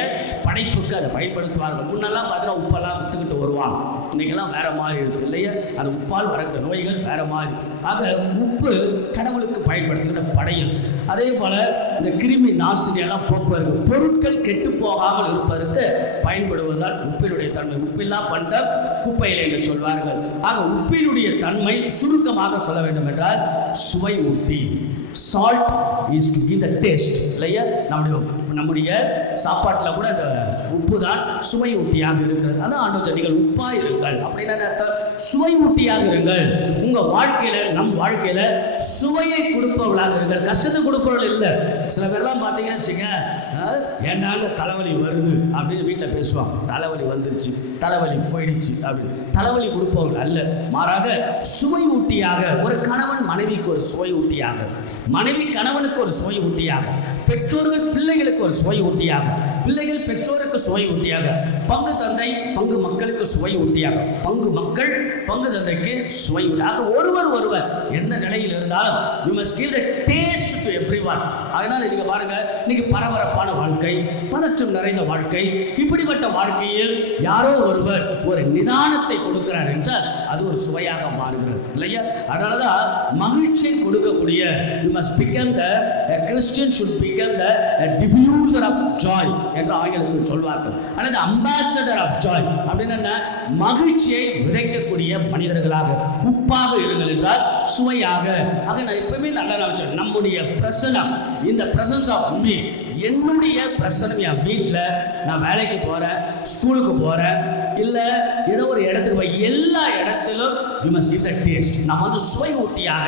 படைப்புக்கு அதை பயன்படுத்துவார்கள். முன்னெல்லாம் பார்த்தீங்கன்னா உப்பெல்லாம் வித்துக்கிட்டு வருவாங்க. இன்னைக்கெல்லாம் வேற மாதிரி இருக்கு இல்லையா? அந்த உப்பால் வரக்கூடிய நோய்கள் வேற மாதிரி. ஆக உப்பு கடவுளுக்கு பயன்படுத்துகிற படையல். அதே போல இந்த கிருமி நாசினி எல்லாம் போக்குவரத்து, பொருட்கள் கெட்டு போகாமல் இருப்பதற்கு பயன்படுவதால் உப்பினுடைய தன்மை. உப்பில்லா பண்டம் குப்பையில் என்று சொல்வார்கள். ஆக உப்பினுடைய தன்மை சுருக்கமாக சொல்ல வேண்டும் என்றால் சுவை ஊட்டி. Salt is to give the taste இல்லையா? நம்முடைய சாப்பாட்டில் கூட அந்த உப்பு தான் சுவை ஊட்டியாக இருக்கிறது. அதான் ஆண்டவர் நீங்கள் உப்பாக இருங்கள் அப்படின்னா அர்த்தம், சுவை ஊட்டியாக இருங்கள். உங்கள் வாழ்க்கையில் நம் வாழ்க்கையில் சுவையை கொடுப்பவர்களாக இருங்கள், கஷ்டத்தை கொடுப்பவர்கள் இல்லை. சில பேர்லாம் பார்த்தீங்கன்னு வச்சுங்க, ஏன்னாங்க தலைவலி வருது அப்படின்னு வீட்டில் பேசுவாங்க. தலைவலி வந்துருச்சு, தலைவலி போயிடுச்சு அப்படின்னு. தலைவலி கொடுப்பவர்கள் அல்ல, மாறாக சுவை ஊட்டியாக. ஒரு கணவன் மனைவிக்கு ஒரு சுவை ஊட்டியாக, மனைவி கணவனுக்கு ஒரு சுவை ஊட்டியாக, பெற்றோர்கள் பிள்ளைகளுக்கு ஒரு சுவை ஊட்டியாக, பிள்ளைகள் பெற்றோருக்கு சுவை ஊட்டியாக, பங்கு தந்தை பங்கு மக்களுக்கு சுவை ஊட்டியாக, பங்கு மக்கள் பங்கு தந்தைக்கு சுவை ஊட்டியாக. ஒருவர் எந்த நிலையில் இருந்தாலும் you must give the taste to everyone. அதனால நீங்க பாருங்க, இன்னைக்கு பரபரப்பான வாழ்க்கை, பதற்றம் நிறைந்த வாழ்க்கை, இப்படிப்பட்ட வாழ்க்கையில் யாரோ ஒருவர் ஒரு நிதானத்தை கொடுக்கிறார் என்றால் அது ஒரு சுவையாக மாறுகிறது இல்லையா? அதனாலதான் மகிழ்ச்சியை கொடுக்கக்கூடிய you must become the a Christian should become the a diffuser of joy என்று ஆங்கிலத்தில் சொல்வார்கள். அல்லது ambassador of joy அப்படின்னா என்ன? மகிழ்ச்சியை விதைக்கக்கூடிய மனிதர்களாக, உப்பாக இருங்கள் என்றால் சுவையாக. ஆக நான் எப்பவுமே நல்லா நினைச்சேன், நம்முடைய பிரசனம், இந்த பிரசன்ஸ் ஆஃப் மீ, என்னுடைய பிரசனம் என் வீட்டில், நான் வேலைக்கு போகிறேன், ஸ்கூலுக்கு போகிறேன், இல்லை ஏதோ ஒரு இடத்துக்கு போய், எல்லா இடத்திலும் you must give the taste. நம்ம வந்து சுவை ஊட்டியாக,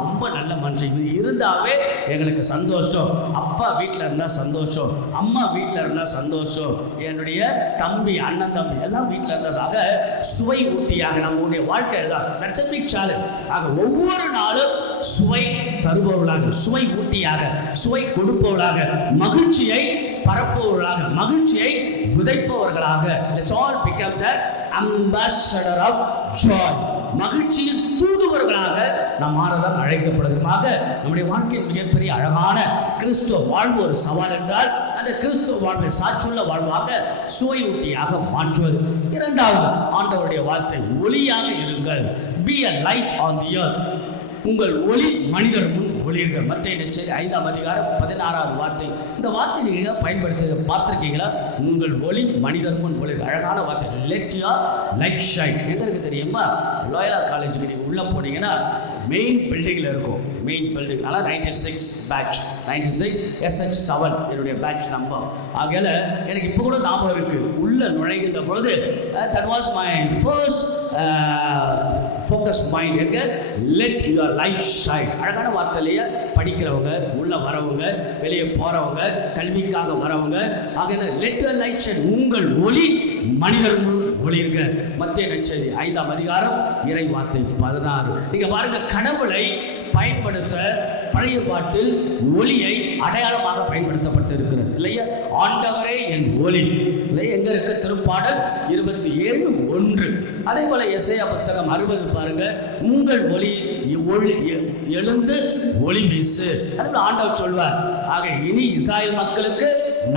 ரொம்ப நல்ல மனுஷன் இது இருந்தாவே எங்களுக்கு சந்தோஷம், அப்பா வீட்டில் இருந்தால் சந்தோஷம், அம்மா வீட்டில் இருந்தால் சந்தோஷம், என்னுடைய தம்பி அண்ணன் தம்பி எல்லாம் வீட்டில் இருந்தால், ஆக சுவை ஊட்டியாக நம்முடைய வாழ்க்கை தான். That's a big challenge. ஆக ஒவ்வொரு நாளும் சுவை தருபவர்களாக, சுவை ஊட்டியாக, சுவை கொடுப்பவர்களாக, மகிழ்ச்சியை பரப்புவர்களாக, மகிழ்ச்சியை விதைப்பவர்களாக. Let's all become the ambassador of joy. மகிழ்ச்சியின் தூதுவர்களாக நாம் மாறதான் அழைக்கப்படுகிறோமாக. நம்முடைய வாழ்க்கையின் மிகப்பெரிய அழகான கிறிஸ்துவ வாழ்வு ஒரு சவால் என்றால் அந்த கிறிஸ்துவ வாழ்வை சாட்சியுள்ள வாழ்வாக சுவை ஊட்டியாக மாற்றுவது. இரண்டாவது ஆண்டவருடைய வார்த்தை, ஒளியாக இருங்கள். Be a light on the earth. உங்கள் ஒளி மனிதர் முன் ஒளிர்கள். மத்தேயு நற்செய்தி 5ஆம் அதிகாரம் 16வது வார்த்தை. இந்த வார்த்தை நீங்கள் பயன்படுத்தி பார்த்துருக்கீங்களா? உங்கள் ஒளி மனிதர் முன் ஒளிர்கள். அழகான வார்த்தை. Let your light shine. எங்க இருக்கு தெரியுமா? லோயலா காலேஜுக்கு நீங்கள் உள்ளே போனீங்கன்னா மெயின் பில்டிங்கில் இருக்கும். Main building. ஆனால் 96 பேட்ச், 96 SH7 என்னுடைய பேட்ச் நம்பர். ஆகையால் எனக்கு இப்போ கூட ஞாபகம் இருக்குது, உள்ளே நுழைகின்ற பொழுது that was my first focus mind. எங்க லெட் யுவர் லைட் ஷைன். அழகான வார்த்தையிலேயே படிக்கிறவங்க, உள்ளே வரவங்க, வெளியே போகிறவங்க, கல்விக்காக வரவங்க, ஆக லெட் யுவர் லைட் ஷைன். உங்கள் ஒளி மனிதர் முன் ஒளிர்க. மத்தேயு நற்செய்தி 5ஆம் அதிகாரம் இறை வார்த்தை 16. நீங்க பாருங்க, கடவுளை பயன்படுத்த பழைய பாட்டில் ஒளியை அடையாளமாக பயன்படுத்தப்பட்டு இருக்கிறது இல்லையா? ஆண்டவரே என் ஒளி இல்லையா? எங்க இருக்க? திருப்பாடல் 27:1. அதே போல எசேயா புத்தகம் 60 பாருங்க, உங்கள் ஒளி எழுந்து ஒளி வீசு. அதுல ஆண்டவர் சொல்வார், ஆக இனி இஸ்ராயல் மக்களுக்கு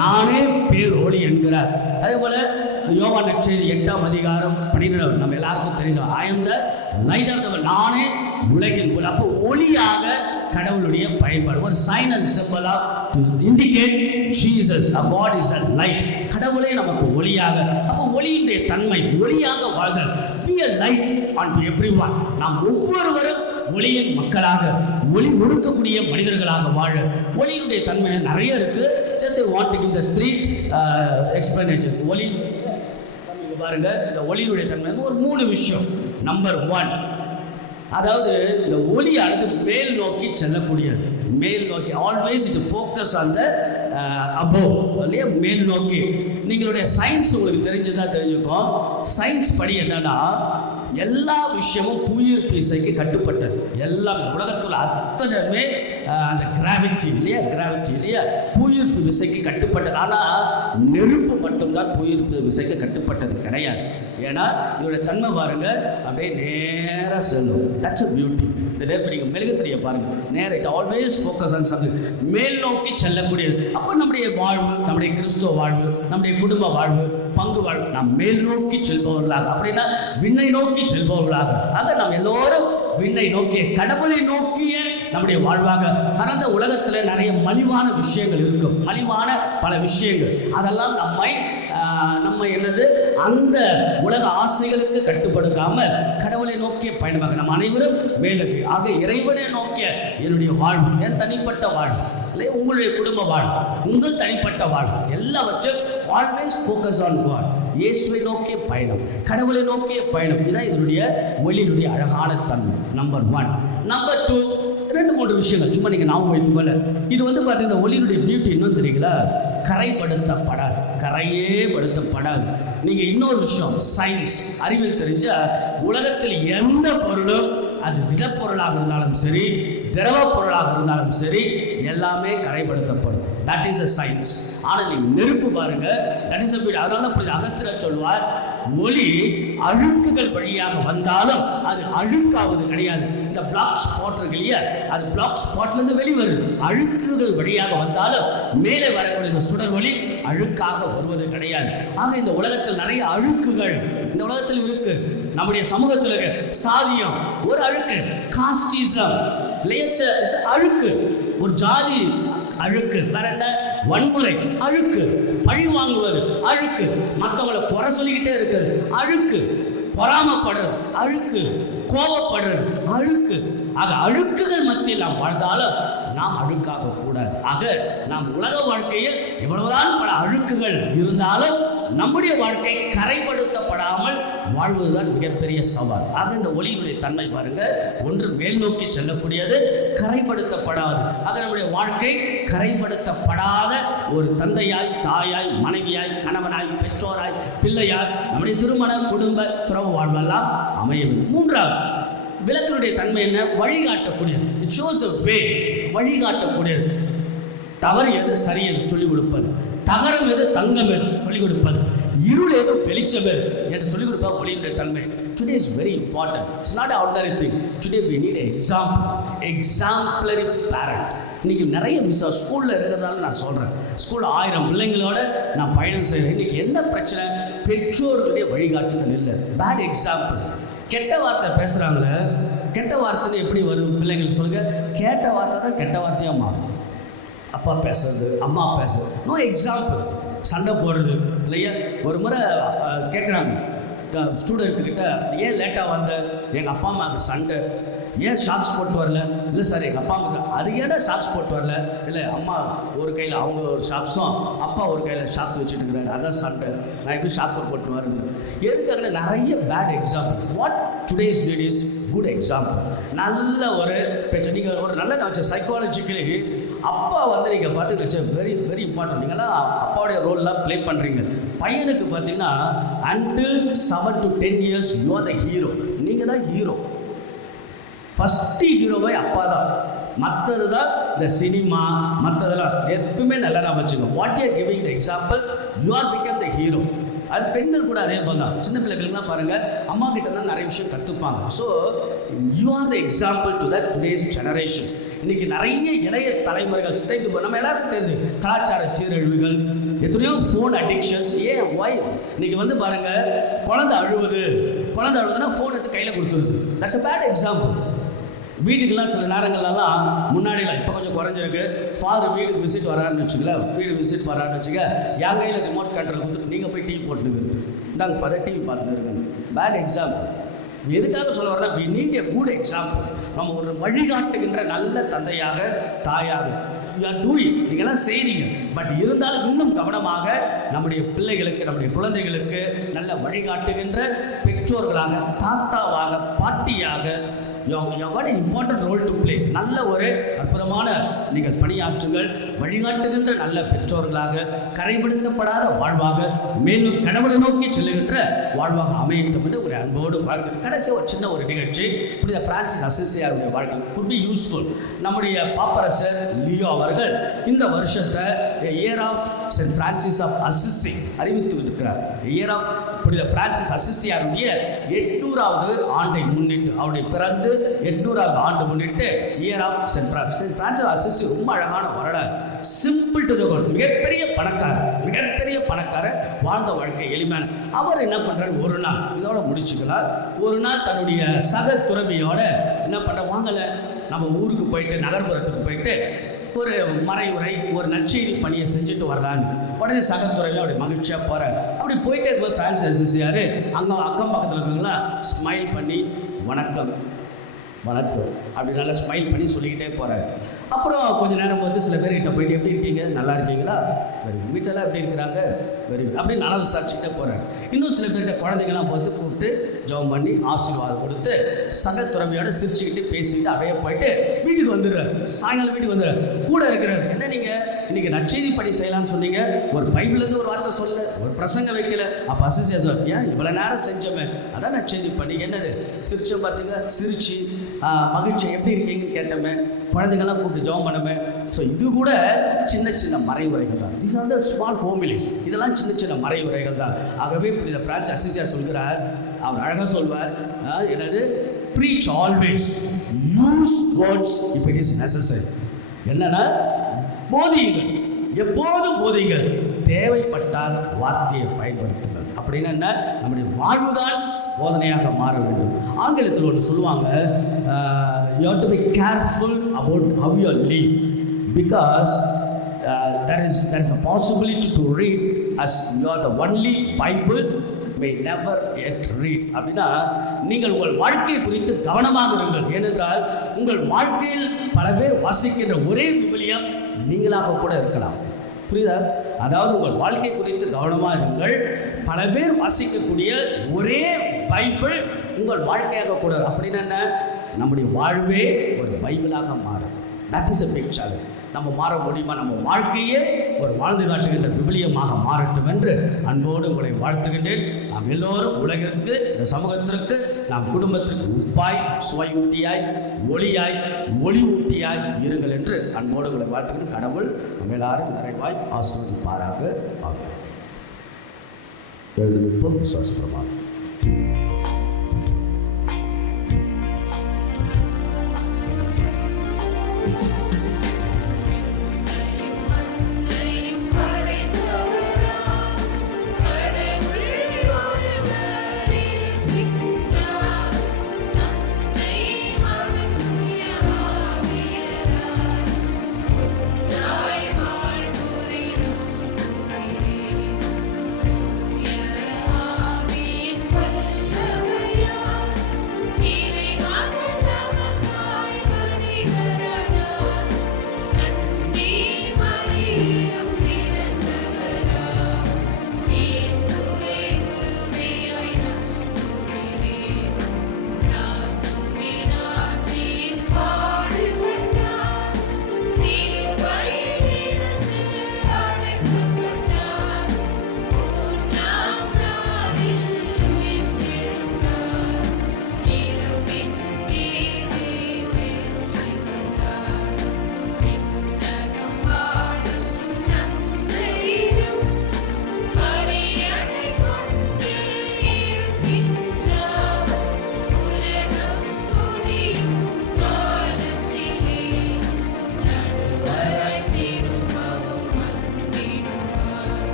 நானே பேர் ஒளி என்கிறார். அதே போல யோவான் நற்செய்தி 8ஆம் அதிகாரம் 12 நம்ம எல்லாருக்கும் தெரியும், I am the light of the world. நானே உலகின் ஒளி. அப்போ ஒளியாக கடவுளுடைய பயன்பாடு, ஒரு sign and symbol of to indicate Jesus. God is a light. கடவுளே நமக்கு ஒளியாக. அப்போ ஒளியினுடைய தன்மை, ஒளியாக வாழ்தல். Be a light unto everyone. நாம் ஒவ்வொருவரும் ஒளியின் மக்களாக, ஒளி ஒடுக்கக்கூடிய மனிதர்களாக வாழ. ஒளியினுடைய தன்மை நிறைய இருக்கு. Just I want to give the 3 explanation. ஒளி பாருங்க, இந்த ஒளியினுடைய தன்மை ஒரு 3 விஷயம். நம்பர் 1, அதாவது இந்த ஒளியானது மேல் நோக்கி செல்லக்கூடியது. மேல் நோக்கி, always it focus on the above இல்லையா? மேல் நோக்கி. நீங்களுடைய சயின்ஸ் உங்களுக்கு தெரிஞ்சுதான் தெரிஞ்சுக்கும். சயின்ஸ் படி என்னன்னா, எல்லா விஷயமும் புவியீர்ப்பு விசைக்கு கட்டுப்பட்டது. எல்லாம் உலகத்தில் அத்தனையுமே அந்த கிராவிட்டி இல்லையா? கிராவிட்டி இல்லையா? புவியீர்ப்பு விசைக்கு கட்டுப்பட்டது. ஆனால் நெருப்பு மட்டும்தான் புவியீர்ப்பு விசைக்கு கட்டுப்பட்டது கிடையாது. ஏன்னா இதோட தன்மை பாருங்க, அப்படியே நேராக செல்லும். That's a beauty. இந்த நெருப்பு நீங்கள் மெழுகு தெரிய பாருங்க, நேராக it always focus on something. மேல் நோக்கி செல்லக்கூடியது. அப்போ நம்முடைய வாழ்வு, நம்முடைய கிறிஸ்துவ வாழ்வு, நம்முடைய குடும்ப வாழ்வு, பங்கு வாழ்வு, நாம் மேல் நோக்கி செல்பவர்களாக, அப்படின்னா விண்ணை நோக்கி செல்பவர்களாக. ஆக நாம் எல்லோரும் விண்ணை நோக்கி, கடவுளை நோக்கிய நம்முடைய வாழ்வாக. ஆனால் இந்த உலகத்தில் நிறைய மலிவான விஷயங்கள் இருக்கும், மலிவான பல விஷயங்கள். அதெல்லாம் நம்ம என்னது அந்த உலக ஆசைகளுக்கு கட்டுப்படுத்தாம கடவுளை நோக்கிய பயணமாக நம்ம அனைவரும் மேலுக்கு ஆக இறைவனை நோக்கிய என்னுடைய வாழ்வு, என் தனிப்பட்ட வாழ்வு இல்லை, உங்களுடைய குடும்ப வாழ்வு, உங்கள் தனிப்பட்ட வாழ்வு, எல்லாவற்றும் ஆல்வேஸ் ஃபோக்கஸ் ஆன் காட். இயேசுவை நோக்கிய பயணம், கடவுளை நோக்கிய பயணம். இதுதான் இதனுடைய ஒளியினுடைய அழகான தன்மை. நம்பர் 1. நம்பர் 2, 2-3 விஷயங்கள் சும்மா நீங்கள் ஞாபகம் வைத்துக்கொள்ள. இது பார்த்தீங்கன்னா ஒளியினுடைய பியூட்டி இன்னும் தெரியுங்களா, கரைப்படுத்தப்படாது, கரையே படுத்தப்படாது. நீங்கள் இன்னொரு விஷயம், சயின்ஸ் அறிவியல் தெரிஞ்சால் உலகத்தில் எந்த பொருளும் அது திடப்பொருளாக இருந்தாலும் சரி, திரவ பொருளாக இருந்தாலும் சரி, எல்லாமே கரைப்படுத்தப்படும். That is a science. ஆனால் நீங்கள் நெருப்பு பாருங்க, தட் இஸ் அ பியூட்டி. அதனால அகஸ்தியர் சொல்வார், ஒளி அழுக்குகள் வழியாக வந்தாலும் அது அழுக்காவது கிடையாது. இந்த பிளாக் ஸ்பாட் இருக்கு இல்லையா, அது பிளாக் ஸ்பாட்ல இருந்து வெளிவருது. அழுக்குகள் வழியாக வந்தாலும் மேலே வரக்கூடிய இந்த சுடர் ஒளி அழுக்காக வருவது கிடையாது. ஆக இந்த உலகத்தில் நிறைய அழுக்குகள் இந்த உலகத்தில் இருக்கு. நம்முடைய சமூகத்தில் இருக்கு. சாதியம் ஒரு அழுக்கு, காஸ்டிசம் அழுக்கு, ஒரு ஜாதி அழுக்கு, வேற என்ன, வன்முறை அழுக்கு, பழி வாங்குவது அழுக்கு, மற்றவங்களை குறை சொல்லிக்கிட்டே இருக்கிறது அழுக்கு, பொறாமப்படுறது அழுக்கு, கோபப்படுறது அழுக்கு. ஆக அழுக்குகள் மத்தியில் நாம் வாழ்ந்தாலும் நாம் அழுக்காக கூடாது. ஆக நாம் உலக வாழ்க்கையில் எவ்வளவுதான் பல அழுக்குகள் இருந்தாலும் நம்முடைய வாழ்க்கை கரைப்படுத்தப்படாமல் வாழ்வதுதான் மிகப்பெரிய சவால். ஆக இந்த ஒளியினுடைய தன்மை பாருங்க, ஒன்று மேல் நோக்கி செல்லக்கூடியது, கரைப்படுத்தப்படாது. ஆக நம்முடைய வாழ்க்கை கரைப்படுத்தப்படாத ஒரு தந்தையாய், தாயாய், மனைவியாய், கணவனாய், பெற்றோராய், பிள்ளையாய் நம்முடைய திருமண குடும்ப துறவு வாழ்வெல்லாம் அமைய வேண்டும். 3வது விளக்கினுடைய தன்மை என்ன, வழிகாட்டக்கூடியது. இட் ஷோஸ் a way, வழிகாட்டக்கூடியது. தவறு எது சரி எது சொல்லிக் கொடுப்பது, தகரம் எது தங்கம் எது சொல்லிக் கொடுப்பது, இருள் எது வெளிச்சம் எது என்று சொல்லிக் கொடுப்பது ஒளியினுடைய தன்மை. Today is very important. It's not an ordinary thing. Today we need an example, exemplary parent. இன்னைக்கு நிறைய ஸ்கூல்ல இருக்கிறதால நான் சொல்றேன், ஸ்கூல் 1000 பிள்ளைங்களோட நான் பயணம் செய்கிறேன். இன்னைக்கு என்ன பிரச்சனை, பெற்றோர்களுடைய வழிகாட்டுதல் இல்லை, பேட் எக்ஸாம்பிள். கெட்ட வார்த்தை பேசுகிறாங்களே, கெட்ட வார்த்தைன்னு எப்படி வரும் பிள்ளைங்களுக்கு சொல்லுங்க. கேட்ட வார்த்தை தான் கெட்ட வார்த்தையாக மாறும். அப்பா பேசுறது, அம்மா பேசுறது, நோ எக்ஸாம்பிள். சண்டை போடுறது இல்லையா. ஒரு முறை கேட்குறாங்க ஸ்டூடெண்ட்டுக்கிட்ட, ஏன் லேட்டாக வந்த, எங்கள் அப்பா அம்மாவுக்கு சண்டை, ஏன் ஷாக்ஸ் போட்டு வரல, இல்லை சார் எங்கள் அப்பா அம்மா அது ஏன்னா ஷாக்ஸ் போட்டு வரல, இல்லை அம்மா ஒரு கையில் அவங்க ஒரு ஷாக்ஸும் அப்பா ஒரு கையில் ஷாக்ஸ் வச்சுட்டு இருக்கிறாரு, அதான் சண்டை, நான் எப்படி ஷாக்ஸை போட்டு வருது. எதுக்காக நிறைய bad example. What today's need is good example. நல்ல ஒரு நீங்கள் ஒரு நல்ல நான் சைக்காலஜிக்கலி அப்பா நீங்கள் பார்த்து வெரி வெரி இம்பார்ட்டன்ட். நீங்கள்லாம் அப்பாவுடைய ரோல்லாம் ப்ளே பண்ணுறீங்க. பையனுக்கு பார்த்தீங்கன்னா until 7 to 10 years you are the hero. நீங்கள் தான் ஹீரோ. ஃபஸ்ட்டு ஹீரோவை அப்பா தான், மற்றது தான் இந்த சினிமா, மற்றதெல்லாம் எப்பவுமே நல்லா நான் வச்சுக்கோங்க. What you are giving the example, you are become the hero. அது பெண்கள் கூட அதே போல் தான். சின்ன பிள்ளைகளுக்குலாம் பாருங்கள், அம்மா கிட்ட தான் நிறைய விஷயம் கற்றுப்பாங்க. So you are the example to that today's generation. இன்னைக்கு நிறைய இளைய தலைமுறைகள் ஸ்ட்ரைக்கு நம்ம எல்லாருக்கும் தெரியுது, கலாச்சார சீரழிவுகள், எத்தனையோ ஃபோன் அடிக்ஷன்ஸ். ஏன் ஒய் இன்னைக்கு பாருங்க, குழந்தை அழுவுதுன்னா ஃபோன் எடுத்து கையில் கொடுத்துருது. That's a bad example. வீட்டுக்கெல்லாம் சில நேரங்கள்லாம் முன்னாடிலாம் இப்போ கொஞ்சம் குறைஞ்சிருக்கு. ஃபாதர் வீட்டுக்கு விசிட் வரான்னு வச்சுக்கல, வீடு விசிட் வரான்னு வச்சுக்க, என் கையில் ரிமோட் கண்ட்ரோல் கொடுத்துட்டு நீங்கள் போய் டிவி போட்டுன்னு இருக்குது, இந்தாங்க ஃபாதர் டிவி பார்த்துன்னு இருக்குங்க. Bad example. எதுக்காக சொல்ல வரேன்னா, we need a good example. நம்ம ஒரு வழிகாட்டுகின்ற நல்ல தந்தையாக, தாயாக நீங்கள்லாம் செய்றீங்க. பட் இருந்தாலும் இன்னும் கவனமாக நம்முடைய பிள்ளைகளுக்கு, நம்முடைய குழந்தைகளுக்கு நல்ல வழிகாட்டுகின்ற பெற்றோர்களாக, தாத்தாவாக, பாட்டியாக, இம்பார்ட்டன்ட் ரோல் டு பிளே. நல்ல ஒரு அற்புதமான நீங்கள் பணியாற்றுங்கள். வழிகாட்டுகின்ற நல்ல பெற்றோர்களாக, கரைப்படுத்தப்படாத வாழ்வாக, மேலும் கடவுளை நோக்கி செல்லுகின்ற வாழ்வாக அமையட்டும் என்று ஒரு அன்போடு வாழ்த்து. கடைசி ஒரு சின்ன ஒரு நிகழ்ச்சி, புனித பிரான்சிஸ் அசிசியாருடைய வாழ்க்கை could be யூஸ்ஃபுல். நம்முடைய பாப்பரசர் லியோ அவர்கள் இந்த வருஷத்தை year of Saint Francis of Assisi அறிவித்து இருக்கிறார். இயர் ஆஃப் புனித பிரான்சிஸ் அசிசியாருடைய 800வது ஆண்டை முன்னிட்டு, அவருடைய பிறந்து 800வது ஆண்டு முன்னிட்டு year of Saint Francis Assisi. ரொம்ப அழகான வரலாறு, சிம்பிள் டு தி கோல். மிகப்பெரிய பணக்காரர், வாழ்ந்த வாழ்க்கை எளிமையான. அவர் என்ன பண்றாரு, ஒரு நாள் இதோட முடிச்சுக்கலாம், ஒரு நாள் தன்னுடைய சக துறவியோட என்ன பண்ற, வாங்கல நம்ம ஊருக்கு போயிட்டு நகர்ப்புறத்துக்கு போயிட்டு ஒரு மறைவுரை ஒரு நற்செய்தி பணியை செஞ்சுட்டு வர்றாங்க. உடனே சகத்துறையில் அப்படி மகிழ்ச்சியாக போகிறார். அப்படி போயிட்டே இருக்கும்போது ஃப்ரான்சிஸ் யார் அங்கே அக்கம் பக்கத்தில் இருக்கிறவங்களாம் ஸ்மைல் பண்ணி வணக்கம் வணக்கம் அப்படி நல்லா ஸ்மைல் பண்ணி சொல்லிக்கிட்டே போகிறாரு. அப்புறம் கொஞ்சம் நேரம் வந்து சில பேர்கிட்ட போயிட்டு எப்படி இருக்கீங்க, நல்லா இருக்கீங்களா, வெரி குட், வீட்டெல்லாம் எப்படி இருக்கிறாங்க, வெரி குட் அப்படி நல்லா விசாரிச்சுக்கிட்டே போகிறாரு. இன்னும் சில பேர்கிட்ட குழந்தைங்கள்லாம் பார்த்து கூப்பிட்டு ஜெபம் பண்ணி ஆசீர்வாதம் கொடுத்து சகத்துறமையோட சிரிச்சுக்கிட்டு பேசிக்கிட்டு அப்படியே போயிட்டு வீட்டுக்கு வந்துடுறாரு. சாயங்காலம் வீட்டுக்கு வந்துடுறாரு. கூட இருக்கிறாரு. என்ன நீங்கள் இன்னைக்கு நற்செய்தி பணி செய்யலாம்னு சொன்னீங்க, ஒரு பைபிள்லேருந்து ஒரு வார்த்தை சொல்ல, ஒரு பிரசங்கம் வைக்கல. அப்போ அசிசியா சார் ஏன் இவ்வளோ நேரம் செஞ்சோமே, அதான் நற்செய்தி பணி, என்னது சிரிச்சோம் பார்த்தீங்க, சிரிச்சு மகிழ்ச்சி எப்படி இருக்கீங்கன்னு கேட்டோமே, குழந்தைங்கள்லாம் கூப்பிட்டு ஜெபம் பண்ணுமே. ஸோ இது கூட சின்ன சின்ன மறைவுரைகள் தான். These are the small homilies. இதெல்லாம் சின்ன சின்ன மறைவுரைகள் தான். ஆகவே இந்த பிரான்சிஸ் அசிசியா சொல்கிறார், அவர் அழகாக சொல்வார், என்னது preach always, use words if it is necessary. என்னன்னா போதியுங்கள், எப்போதும் போதியுங்கள், தேவைப்பட்டால் வார்த்தையை பயன்படுத்துங்கள். அப்படின்னு என்ன, நம்முடைய வாழ்வுதான் போதனையாக மாற வேண்டும். ஆங்கிலத்தில் ஒன்று சொல்லுவாங்க, you have to be careful about how you live because there is a possibility to read as you are the only Bible may never yet read. அப்படின்னா நீங்கள் உங்கள் வாழ்க்கை குறித்து கவனமாக இருங்கள். ஏனென்றால் உங்கள் வாழ்க்கையில் பல பேர் வாசிக்கின்ற ஒரே விவிலியம் நீங்களாக கூட இருக்கலாம். புரியுதா? அதாவது உங்கள் வாழ்க்கை குறித்து கவனமாக இருங்கள். பல பேர் வாசிக்கக்கூடிய ஒரே பைபிள் உங்கள் வாழ்க்கையாக கூட. அப்படின்னு என்ன, நம்முடைய வாழ்வே ஒரு பைபிளாக மாறும். That is a big challenge. நம்ம மாற முடியுமா? நம்ம வாழ்க்கையே ஒரு வாழ்ந்து காட்டுகின்ற விவிலியமாக மாறட்டும் என்று அன்போடு உங்களை வாழ்த்துகின்றேன். நாம் எல்லோரும் உலகிற்கு, இந்த சமூகத்திற்கு, நாம் குடும்பத்திற்கு உப்பாய், சுவையூட்டியாய், ஒளியாய், ஒளி ஊட்டியாய் இருங்கள் என்று அன்போடு உங்களை வாழ்த்துகின்ற கடவுள் நம்ம எல்லாரும் நிறைவாய் ஆசீர்வதிப்பாராக. ஆமென். எழுந்திருப்போம். சுவாசப்பிரமாணம்.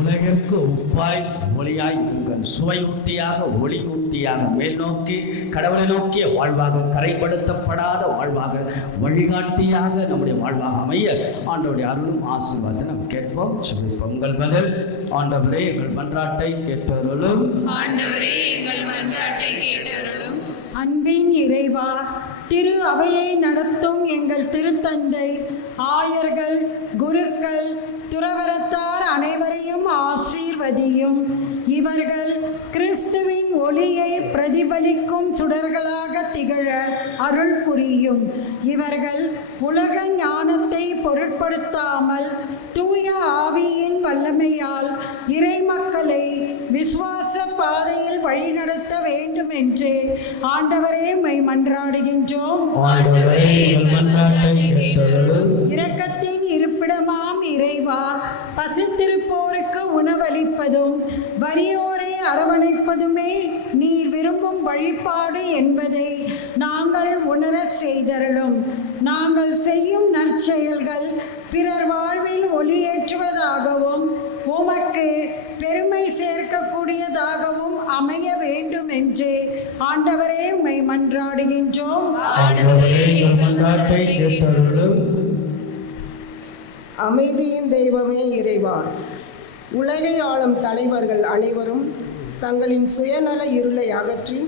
உலகிற்கு உப்பாய் ஒளியாய் உங்கள் சுவையூட்டியாக ஒளி ஊட்டியாக மேல் நோக்கி கடவுளை நோக்கிய வாழ்வாக, கரைப்படுத்தப்படாத வாழ்வாக, வழிகாட்டியாக நம்முடைய வாழ்வாக அமைய ஆண்டவருடைய அருளும் ஆசீர்வாதத்தை நாம் கேட்போம். பொங்கல் பதில். ஆண்டவரே எங்கள் மன்றாட்டை கேட்டருளும். ஆண்டவரே எங்கள் மன்றாட்டை கேட்டருளும். அன்பின் இறைவா, திரு அவையை நடத்தும் எங்கள் திருத்தந்தை, ஆயர்கள், குருக்கள், துறவரத்தார் அனைவரையும் ஆசீர்வதியும். ஆசீர்வதியும். இவர்கள் கிறிஸ்துவின் ஒளியை பிரதிபலிக்கும் சுடர்களாக திகழ அருள் புரியும். இவர்கள் உலக ஞானத்தை பொருட்படுத்தாமல் தூய ஆவியின் வல்லமையால் இறை மக்களை விசுவாச பாதையில் வழிநடத்த வேண்டும் என்று ஆண்டவரே உம்மை மன்றாடுகின்றோம். இரக்கத்தின் இருப்பிடமாம் இறைவா, பசித்திருப்போருக்கு உணவளிப்பதும் வறியோரை அரவணைப்பதுமே நீர் விரும்பும் வழிபாடு என்பதை நாங்கள் உணர செய்தருளும். நாங்கள் செய்யும் நற்செயல்கள் பிறர் வாழ்வில் ஒளியேற்றுவதாகவும் உமக்கு பெருமை சேர்க்கக்கூடியதாகவும் அமைய வேண்டும் என்று ஆண்டவரே உம்மை மன்றாடுகின்றோம். அமைதியின் தெய்வமே இறைவா, உலகை ஆளும் தலைவர்கள் அனைவரும் தங்களின் சுயநல இருளை அகற்றி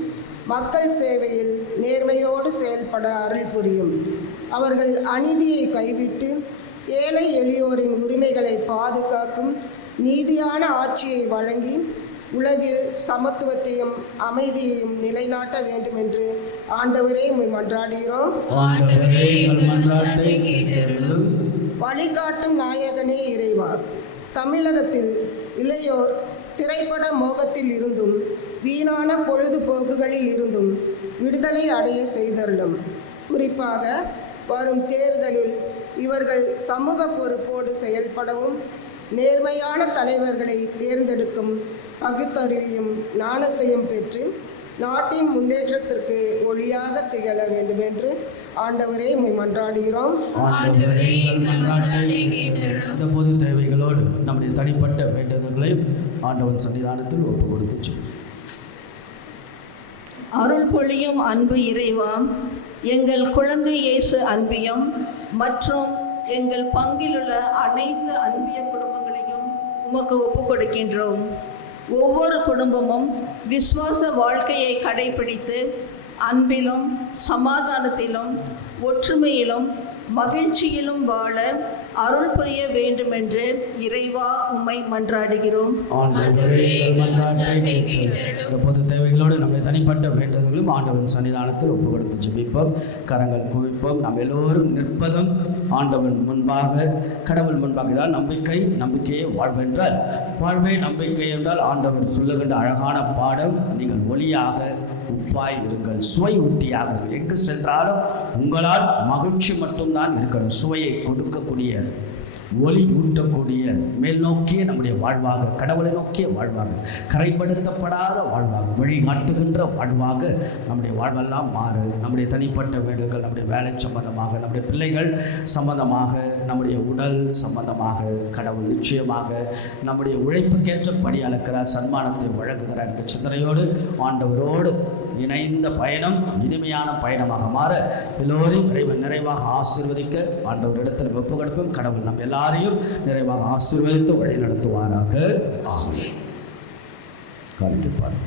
மக்கள் சேவையில் நேர்மையோடு செயல்பட அருள் புரியும். அவர்கள் அநீதியை கைவிட்டு ஏழை எளியோரின் உரிமைகளை பாதுகாக்கும் நீதியான ஆட்சியை வழங்கி உலகில் சமத்துவத்தையும் அமைதியையும் நிலைநாட்ட வேண்டும் என்று ஆண்டவரே உம்மை மன்றாடுகிறோம். வழிகாட்டும் நாயகனே இறைவா, தமிழகத்தில் இளையோர் திரைப்பட மோகத்தில் இருந்தும் வீணான பொழுதுபோக்குகளில் இருந்தும் விடுதலை அடைய செய்தருளும். குறிப்பாக வரும் தேர்தலில் இவர்கள் சமூக பொறுப்போடு செயல்படவும் நேர்மையான தலைவர்களை தேர்ந்தெடுக்கும் பகுத்தறிவையும் ஞானத்தையும் பெற்று நாட்டின் முன்னேற்றத்திற்கு ஒளியாக திகழ வேண்டும் என்று ஆண்டவரே உம்மை மன்றாடுகிறோம். இந்த பொது தேவைகளோடு நம்முடைய தனிப்பட்ட வேண்டுதல்களையும் ஆண்டவன் சன்னிதானத்தில் ஒப்பு கொடுத்து அருள் பொழியும் அன்பு இறைவா, எங்கள் குழந்தை இயேசு அன்பியம் மற்றும் எங்கள் பங்கிலுள்ள அனைத்து அன்பிய குடும்பங்களையும் உமக்கு ஒப்பு கொடுக்கின்றோம். ஒவ்வொரு குடும்பமும் விசுவாச வாழ்க்கையை கடைபிடித்து அன்பிலும் சமாதானத்திலும் ஒற்றுமையிலும் மகிழ்ச்சியிலும் வாழ அருள் புரிய வேண்டுமென்று இறைவா உம்மை மன்றாடுகிறோம். பொது தேவைகளோடு நம்முடைய தனிப்பட்ட வேண்டுதல்களும் ஆண்டவன் சன்னிதானத்தில் ஒப்பு கொடுத்து ஜெபிப்போம். கரங்கள் குவிப்போம். நாம் எல்லோரும் நிற்பதும் ஆண்டவன் முன்பாக, கடவுள் முன்பாக. இதான் நம்பிக்கையை வாழ்வென்றால் வாழ்வே நம்பிக்கை என்றால் ஆண்டவர் சொல்லுகின்ற அழகான பாடம், நீங்கள் ஒளியாக உப்பாய் இருங்கள், சுவை ஊட்டியாக. எங்கு சென்றாலும் உங்களால் மகிழ்ச்சி மட்டும்தான் இருக்கணும். சுவையை கொடுக்கக்கூடிய, ஒளி ஊட்டக்கூடிய, மேல் நோக்கிய நம்முடைய வாழ்வாக, கடவுளை நோக்கிய வாழ்வாக, கரைப்படுத்தப்படாத வாழ்வாக, வழிகாட்டுகின்ற வாழ்வாக நம்முடைய வாழ்வெல்லாம் மாறு. நம்முடைய தனிப்பட்ட வீடுகள், நம்முடைய வேலை சம்பந்தமாக, நம்முடைய பிள்ளைகள் சம்பந்தமாக, நம்முடைய உடல் சம்பந்தமாக கடவுள் நிச்சயமாக நம்முடைய உழைப்புக்கேற்றபடி அளக்கிறார், சன்மானத்தை வழங்குகிறார் என்ற சிந்தனையோடு ஆண்டவரோடு இணைந்த பயணம் இனிமையான பயணமாக மாற எல்லோரையும் நிறைவாக ஆசீர்வதிக்க ஆண்டவரிடத்தில் ஒப்பு கொடுப்போம். கடவுள் நம்ம எல்லாரையும் நிறைவாக ஆசீர்வதித்து வழி நடத்துவாராக. ஆமென். காணிக்கைப்பார்.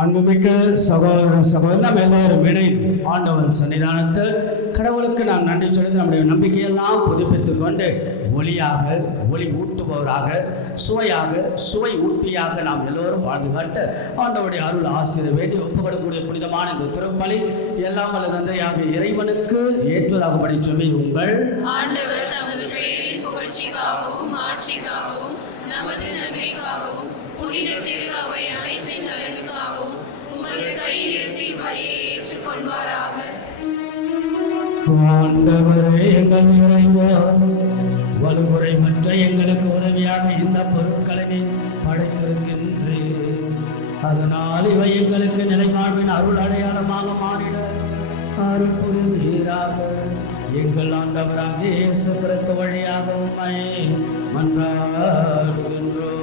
அன்புமிக்க சகோதர சகோதரர் நாம் எல்லாரும் இணைந்து ஆண்டவன் சன்னிதானத்தில் கடவுளுக்கு நாம் நன்றி சொல்லி நம்முடைய நம்பிக்கையெல்லாம் புதுப்பித்துக் கொண்டு ஒளியாக ஒளி ஊட்டுபவராக சுவை ஊட்டியாக நாம் எல்லோரும் வாழ்ந்து காட்ட ஆண்டவருடைய அருள் ஆசிரியர் வேண்டி ஒப்புக்கொள்ளக்கூடிய புனிதமான இந்த திருப்பலி எல்லாம் வல்ல தந்தையாக இறைவனுக்கு ஏற்றதாகும்படி சொல்லி உங்கள் ஆண்டவர் தமது பெயரின் புகழ்ச்சிக்காகவும் ஆட்சிக்காகவும் நமது நன்மைக்காகவும் புனித திரு அவை அனைத்தின் நலனுக்காகவும் உமது கையில் இருந்து வழியை ஏற்றுக்கொள்வாராக. ஆண்டவரே எங்கள் இறைவா, வலுகுறைமற்ற எங்களுக்கு உதவியாக இந்த பொருட்களை படைத்திருக்கின்றேன். அதனால் இவை எங்களுக்கு நிலைவாழ்வின் அருள் அடையாளமாக மாறிட அருள் புரிவீராக. எங்கள் ஆண்டவராக இயேசு கிறிஸ்து வழியாக உம்மை மன்றாடுகின்றோம்.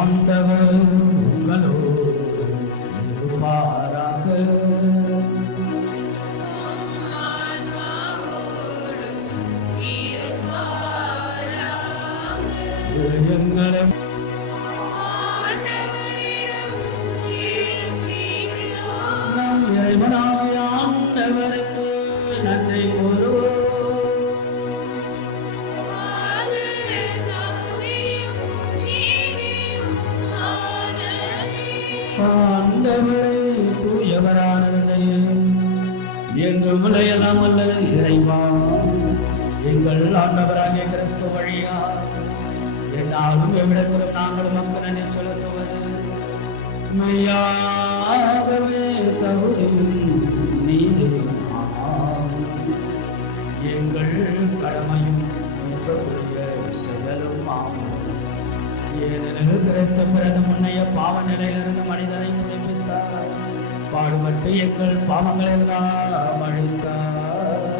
ஆண்டவர் உங்களோடு இருப்பாராக. எங்களை நம் இறைவனாகிய ஆண்டவருக்கு நன்றி கூறுவோம். ஆண்டவரே தூயவரானவரே, என்றும் எல்லாம் அல்ல இறைவா, எங்கள் ஆண்டவராகிய கிறிஸ்து வழியா என்னாலும் எவ்விடத்திலும் நாங்கள் மக்கள் நன்றி செலுத்துவது மெய்யாகவே தகுதியும் நீதியும் எங்கள் கடமையும் ஏற்றக்கூடிய செயலும் ஆகும். ஏனெனில் கிறிஸ்து பிறந்த முன்னைய பாவ நிலையிலிருந்து மனிதனை புதுப்பித்தார். பாடுபட்டு எங்கள் பாவங்கள் எல்லாம் அழித்தார்.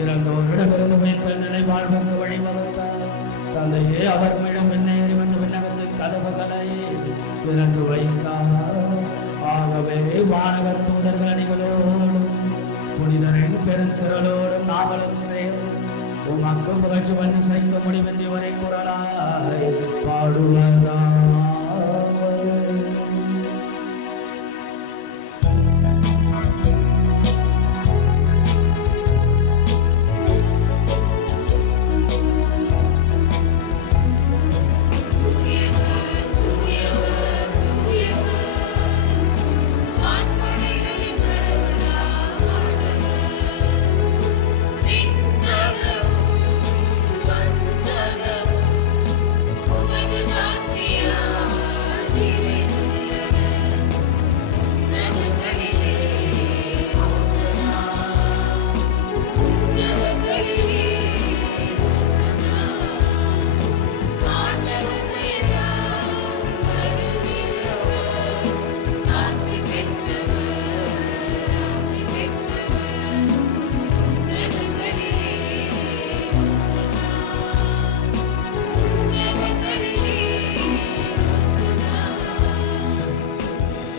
இறந்தோரிடமிருந்து வைத்த நிலை வாழ்வுக்கு வழிவகுத்தார். தந்தையே அவர் மீண்டும் விண்ணேறி வந்து விண்ணகத்தின் கதவுகளை திறந்து வைத்தார். ஆகவே வானக தூதர்கள் அணிகளோடும் புனிதரின் பெருந்திரளோடும் நாங்களும் சேர்ந்து உமக்கு புகழ்ச்சி பண்ணி சைக்க முடிவென்று வரை குரலாய் பாடுவதா.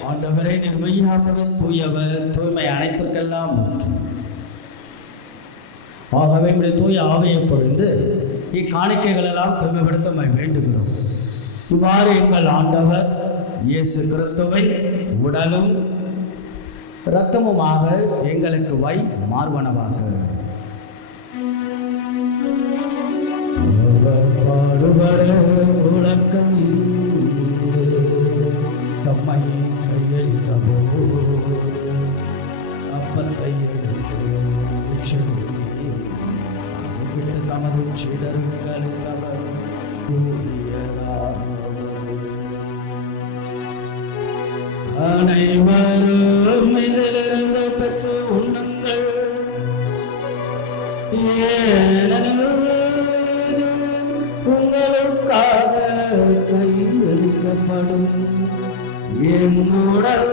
ஆண்டவரே நிர்மையானவர் தூயவர், தூய்மை அனைத்திற்கெல்லாம் ஊற்று. ஆகவே நம்முடைய தூய ஆவியை பொழிந்து இக்காணிக்கைகளெல்லாம் தூய்மைப்படுத்த வேண்டுகிறோம். இவ்வாறு எங்கள் ஆண்டவர் இயேசு கிறிஸ்துவை உடலும் இரத்தமுமாக எங்களுக்கு மார்பனவாக பாடுபட உலக்கம் தம்மை கையளித்த போது அப்பத்தை எடுத்து விட்டு தமது சீடருக்கு அளித்தவர் அனைவரும் இதிலிருந்து பெற்று உண்ணுங்கள். உங்களுக்காக கையளிக்கப்படும் என்னுடன்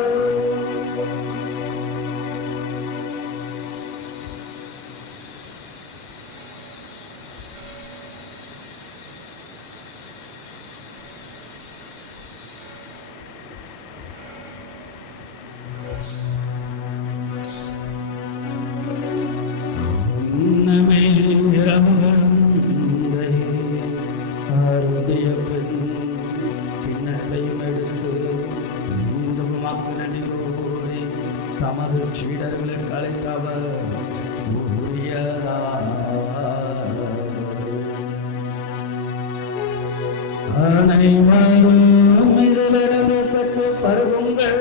இரவுகளும் அருதிய அனைவரும் இருளரவே பெற்று பருகுங்கள்.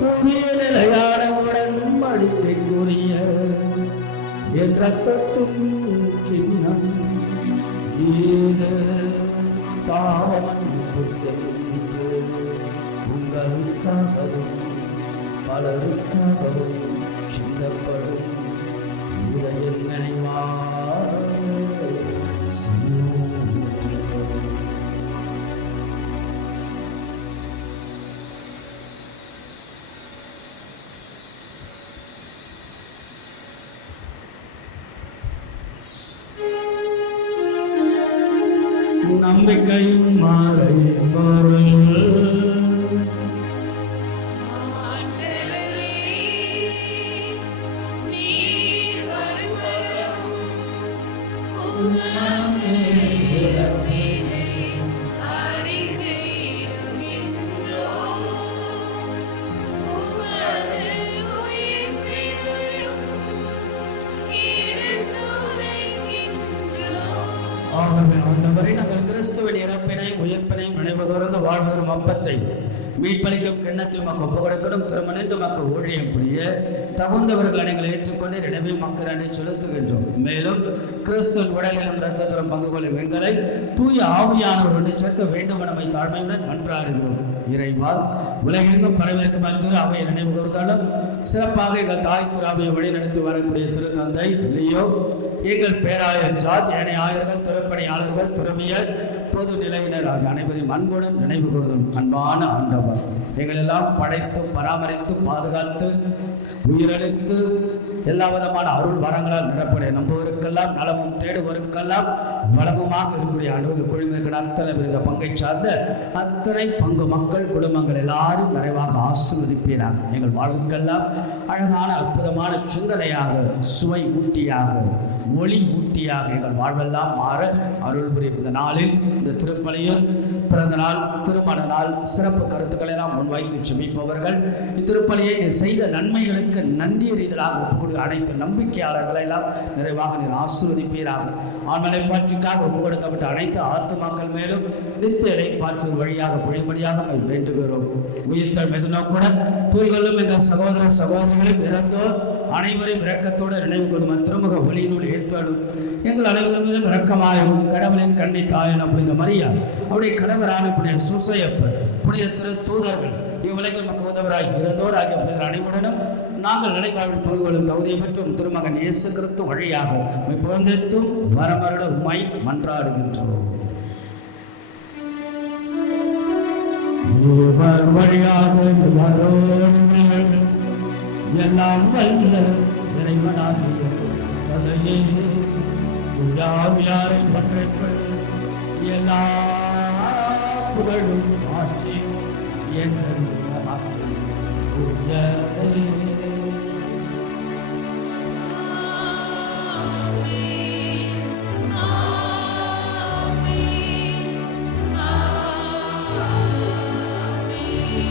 புதிய நிலையான உடன்படிக்கைக்குரிய என் ரத்தத்தும் கிண்ணம் இது பாவமன்னிப்புக்கென்று உங்களுக்காகவும் பலருக்காகவும் சிந்தப்படும் இதய நினைவாக நம்பிக்கையும் மாறையும் பொருள் நீர் வருமளவும் உமது இறப்பினை அறிக்கையிடுகின்றோம். உமது உயிர்ப்பினையும் எடுத்துரைக்கின்றோம். ஆகவே ஆண்டவரை நாங்கள் கிறிஸ்துவின் இறப்பினை உயிர்ப்பினை நினைவு கூர்ந்து வாழ்வரும் அப்பத்தை மீட்பளிக்கும் கிண்ணத்தை உமக்கு ஒப்பு கொடுக்கணும். திருமணின்று மக்கள் ஊழியம் புரிய தகுந்தவர்களை நீங்கள் ஏற்றுக்கொண்டு நினைவை மக்கள் அணி செலுத்துகின்றோம். மேலும் கிறிஸ்துவின் உடலிலும் இரத்தத்திலும் பங்கு கொள்ளும் எங்களை தூய ஆவியானவர் ஒன்று சேர்க்க வேண்டும் நம்மை தாழ்மையுடன் மன்றாடுகிறோம். இறைவா, உலகெங்கும் பரவிருக்கும் திரு அவையை நினைவு கூர்ந்தாலும் சிறப்பாக எங்கள் தாய் திராவியை வழிநடத்தி வரக்கூடிய திருத்தந்தை லியோ, எங்கள் பேராயர் ஜார்ஜ், ஏனைய ஆயர்கள், திருப்பணியாளர்கள், துறவியர், பொது நிலையினர் ஆகிய அனைவரையும் அன்புடன் நினைவு கூர்ந்தும் அன்பான ஆண்டவர், எங்கள் எல்லாம் படைத்து பராமரித்து பாதுகாத்து உயிரளித்து எல்லா விதமான அருள் வரங்களால் நிரப்படைய நம்புவருக்கெல்லாம் நலமும் தேடுவருக்கெல்லாம் வளமுமாக இருக்கக்கூடிய அன்புக்கு குழுமிருக்கிற அத்தனை இந்த பங்கை சார்ந்த அத்தனை பங்கு மக்கள் குடும்பங்கள் எல்லாரும் நிறைவாக ஆசீர்வதிப்பீராக. எங்கள் வாழ்வுக்கெல்லாம் அழகான அற்புதமான சிந்தனையாக, சுவை ஊட்டியாக, ஒளி ஊட்டியாக எங்கள் வாழ்வெல்லாம் மாற அருள் புரியும். இந்த நாளில் இந்த திருப்பலியில் பிறந்த நாள், திருமண நாள் சிறப்பு கருத்துக்களை எல்லாம் முன்வைத்து செபிப்பவர்கள், இத்திருப்பலியை செய்த நன்மைகளுக்கு நன்றி எறிதலாக ஒப்புக்கொடு அனைத்து நம்பிக்கையாளர்களை எல்லாம் நிறைவாக நீர் ஆசீர்வதிப்பீராக. ஆண்மலை பாட்சிக்காக ஒப்புக் கொடுக்கப்பட்ட அனைத்து ஆத்துமாக்கள் மேலும் நித்திய இறைப்பாற்று வழியாக பொழிபடியாக வேண்டுகிறோம். உயிர்த்தல் மெதுநோக்குடன் தூய்களும் எங்கள் சகோதர சகோதரிகளும் இறந்தோர் அனைவரையும் இரக்கத்தோடு நினைவு கொள்ளும் திருமுக ஒளியினுள் ஏற்றாலும் எங்கள் அனைவரும் மீதும் இரக்கமாயும் கடவுளின் கண்ணி தாயன புனித மரியா, அவருடைய கணவரான புனித சூசையப்பர், புனித திரு தூதர்கள், இவ்வுலகில் மக்கள் உதவராய் இறந்தோர் ஆகிய புனிதர் அனைவருடனும் நாங்கள் நிலைவாழ்வில் பங்கு கொள்ளும் தகுதியை பெற்றும் திருமகன் இயேசு கிறிஸ்து வழியாக புகழ்ந்தேத்தும் வரமருட உம்மை மன்றாடுகின்றோம். வழியாக எல்லாம் வல்ல இறைவனாகிய தந்தையே, யாரை பற்றைப்பள் எல்லா புகழும் ஆட்சியும்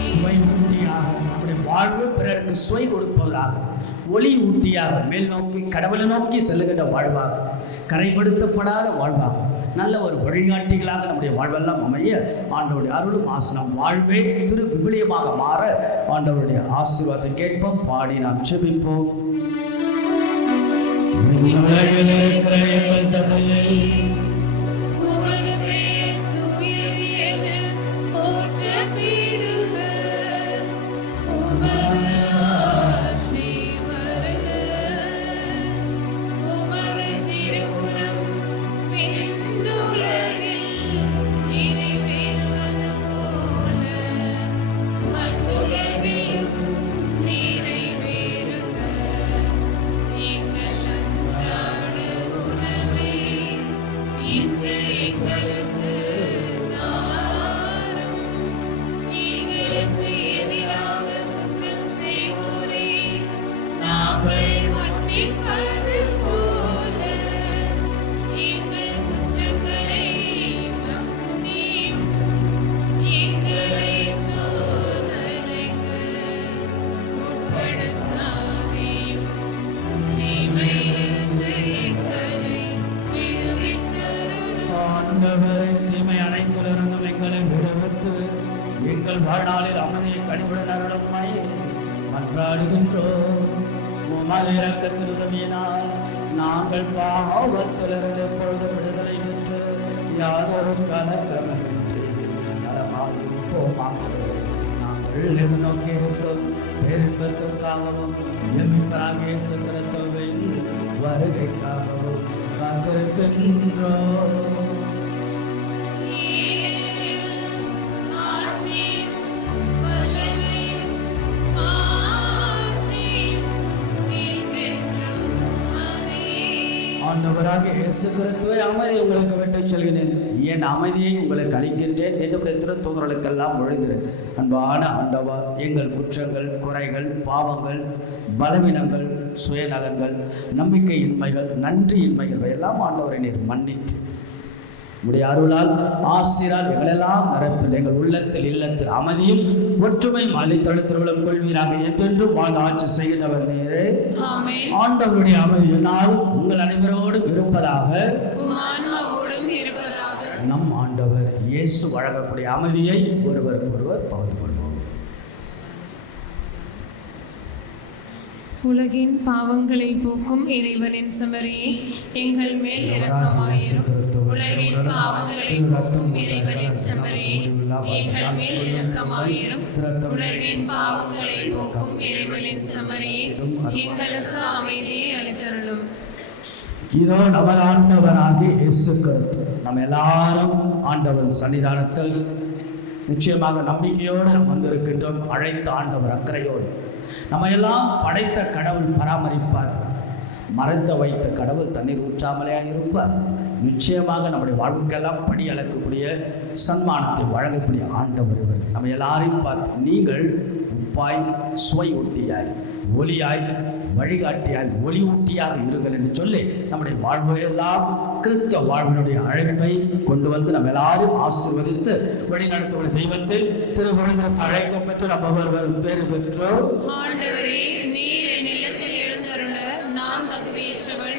சுவை ஊட்டியாக நம்முடைய வாழ்வு பிறருக்கு சுவை கொடுப்பவராக, ஒளி ஊட்டியாக, மேல் நோக்கி கடவுளை நோக்கி செல்லுகின்ற வாழ்வாக, கரைப்படுத்தப்படாத வாழ்வாக, நல்ல ஒரு வழிகாட்டிகளாக நம்முடைய வாழ்வெல்லாம் அமைய ஆண்டவருடைய அருளும் ஆசனம் வாழ்வே திரு விவிலியமாக மாற ஆண்டவருடைய ஆசீர்வாதத்தை கேட்போம். பாடி நாம் செபிப்போம். எங்களை உமது இரக்கத்தில் உதவியினால் நாங்கள் பாவத்திலிருந்து எப்பொழுது விடுதலை பெற்று யாதொரு கலக்கமின்றி நலமாயிருப்போமாக. நாங்கள் எதிர்நோக்கி இருக்கும் பெரும்பத்திற்காகவும் எம்பிராக இயேசு கிறிஸ்துவின் வருகைக்காகவும் காத்திருக்கின்றோம். ஆண்டவராக இயேசு கிறிஸ்துவை அமைதி உங்களுக்கு விட்டுச் செல்கிறேன், என் அமைதியை உங்களுக்கு அளிக்கின்றேன் என்னுடைய திருத்தூதர்களுக்கெல்லாம் மொழிந்து. அன்பான ஆண்டவர், எங்கள் குற்றங்கள், குறைகள், பாவங்கள், பலவீனங்கள், சுயநலங்கள், நம்பிக்கையின்மைகள், நன்றியின்மைகள் எல்லாம் ஆண்டவரை நீர் மன்னித்து உடைய அருளால் ஆசிரால் எங்களெல்லாம் நிரப்பில் எங்கள் உள்ளத்தில் இல்லத்தில் அமைதியும் ஒற்றுமையும் அளித்தழுத்திருவிழம் கொள்வீராக. என்றென்றும் வாழ்ந்து ஆட்சி செய்கிறவர் நீரே. ஆண்டவருடைய அமைதியினால் உங்கள் அனைவரோடு இருப்பதாக. நம் ஆண்டவர் இயேசு வழங்கக்கூடிய அமைதியை ஒருவருக்கொருவர் பகிர்ந்து கொள்வோம். உலகின் பாவங்களை போக்கும் இறைவனின் செம்மறியே, எங்கள் மேல் இரக்கமாயிரும். உலகின் பாவங்களை போக்கும் இறைவனின் செம்மறியே, எங்கள் மேல் இரக்கமாயிரும். உலகின் பாவங்களை போக்கும் இறைவனின் செம்மறியே, எங்களுக்கு அமைதியை அளித்தருளும். இதோ நமது ஆண்டவராகிய இயேசு கிறிஸ்து நம்ம எல்லாரும் ஆண்டவன் சன்னிதானத்தில் நிச்சயமாக நம்பிக்கையோடு நாம் வந்திருக்கின்றோம். அழைத்த ஆண்டவர் அக்கறையோடு நம்ம எல்லாம் படைத்த கடவுள் பராமரிப்பார். மறைத்து வைத்த கடவுள் தண்ணீர் ஊற்றாமலே இருப்பார். நிச்சயமாக நம்முடைய வாழ்வுக்கெல்லாம் படி அளக்கக்கூடிய சன்மானத்தை வழங்கக்கூடிய ஆண்டவர் இவர். நம்ம எல்லாரையும் பார்த்து நீங்கள் உப்பாய், சுவை ஊட்டியாய், ஒளியாய், வழிகாட்டியாய், ஒளி ஊட்டியாக இருங்கள் என்று சொல்லி நம்முடைய வாழ்வையெல்லாம் கிறிஸ்தவ வாழ்வினுடைய அழைப்பை கொண்டு வந்து நம்ம எல்லாரும் ஆசீர்வதித்து வழிநடத்துகிற தெய்வத்தில் திருக்குறளுக்கு அழைக்கப்பட்டு நம்ம ஒருவரும் பேறு பெற்றோம். ஆண்டவரே, நீர் என் இல்லத்தில் எழுந்தருள நான் தகுதியற்றவள்.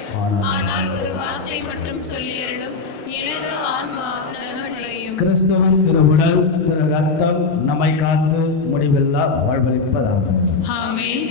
ஆனால் ஒரு வார்த்தை மட்டும் சொல்லியருளும், எனது ஆன்மா நலமடையும். கிறிஸ்தவன் திருவுடல் திரு ரத்தம் நம்மை காத்து முடிவில்லா வாழ்வளிப்பதாக. ஆமென்.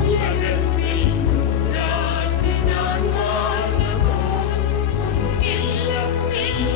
உலகத்தில் நான் வாழ்ந்த போதும் இல்லத்தில்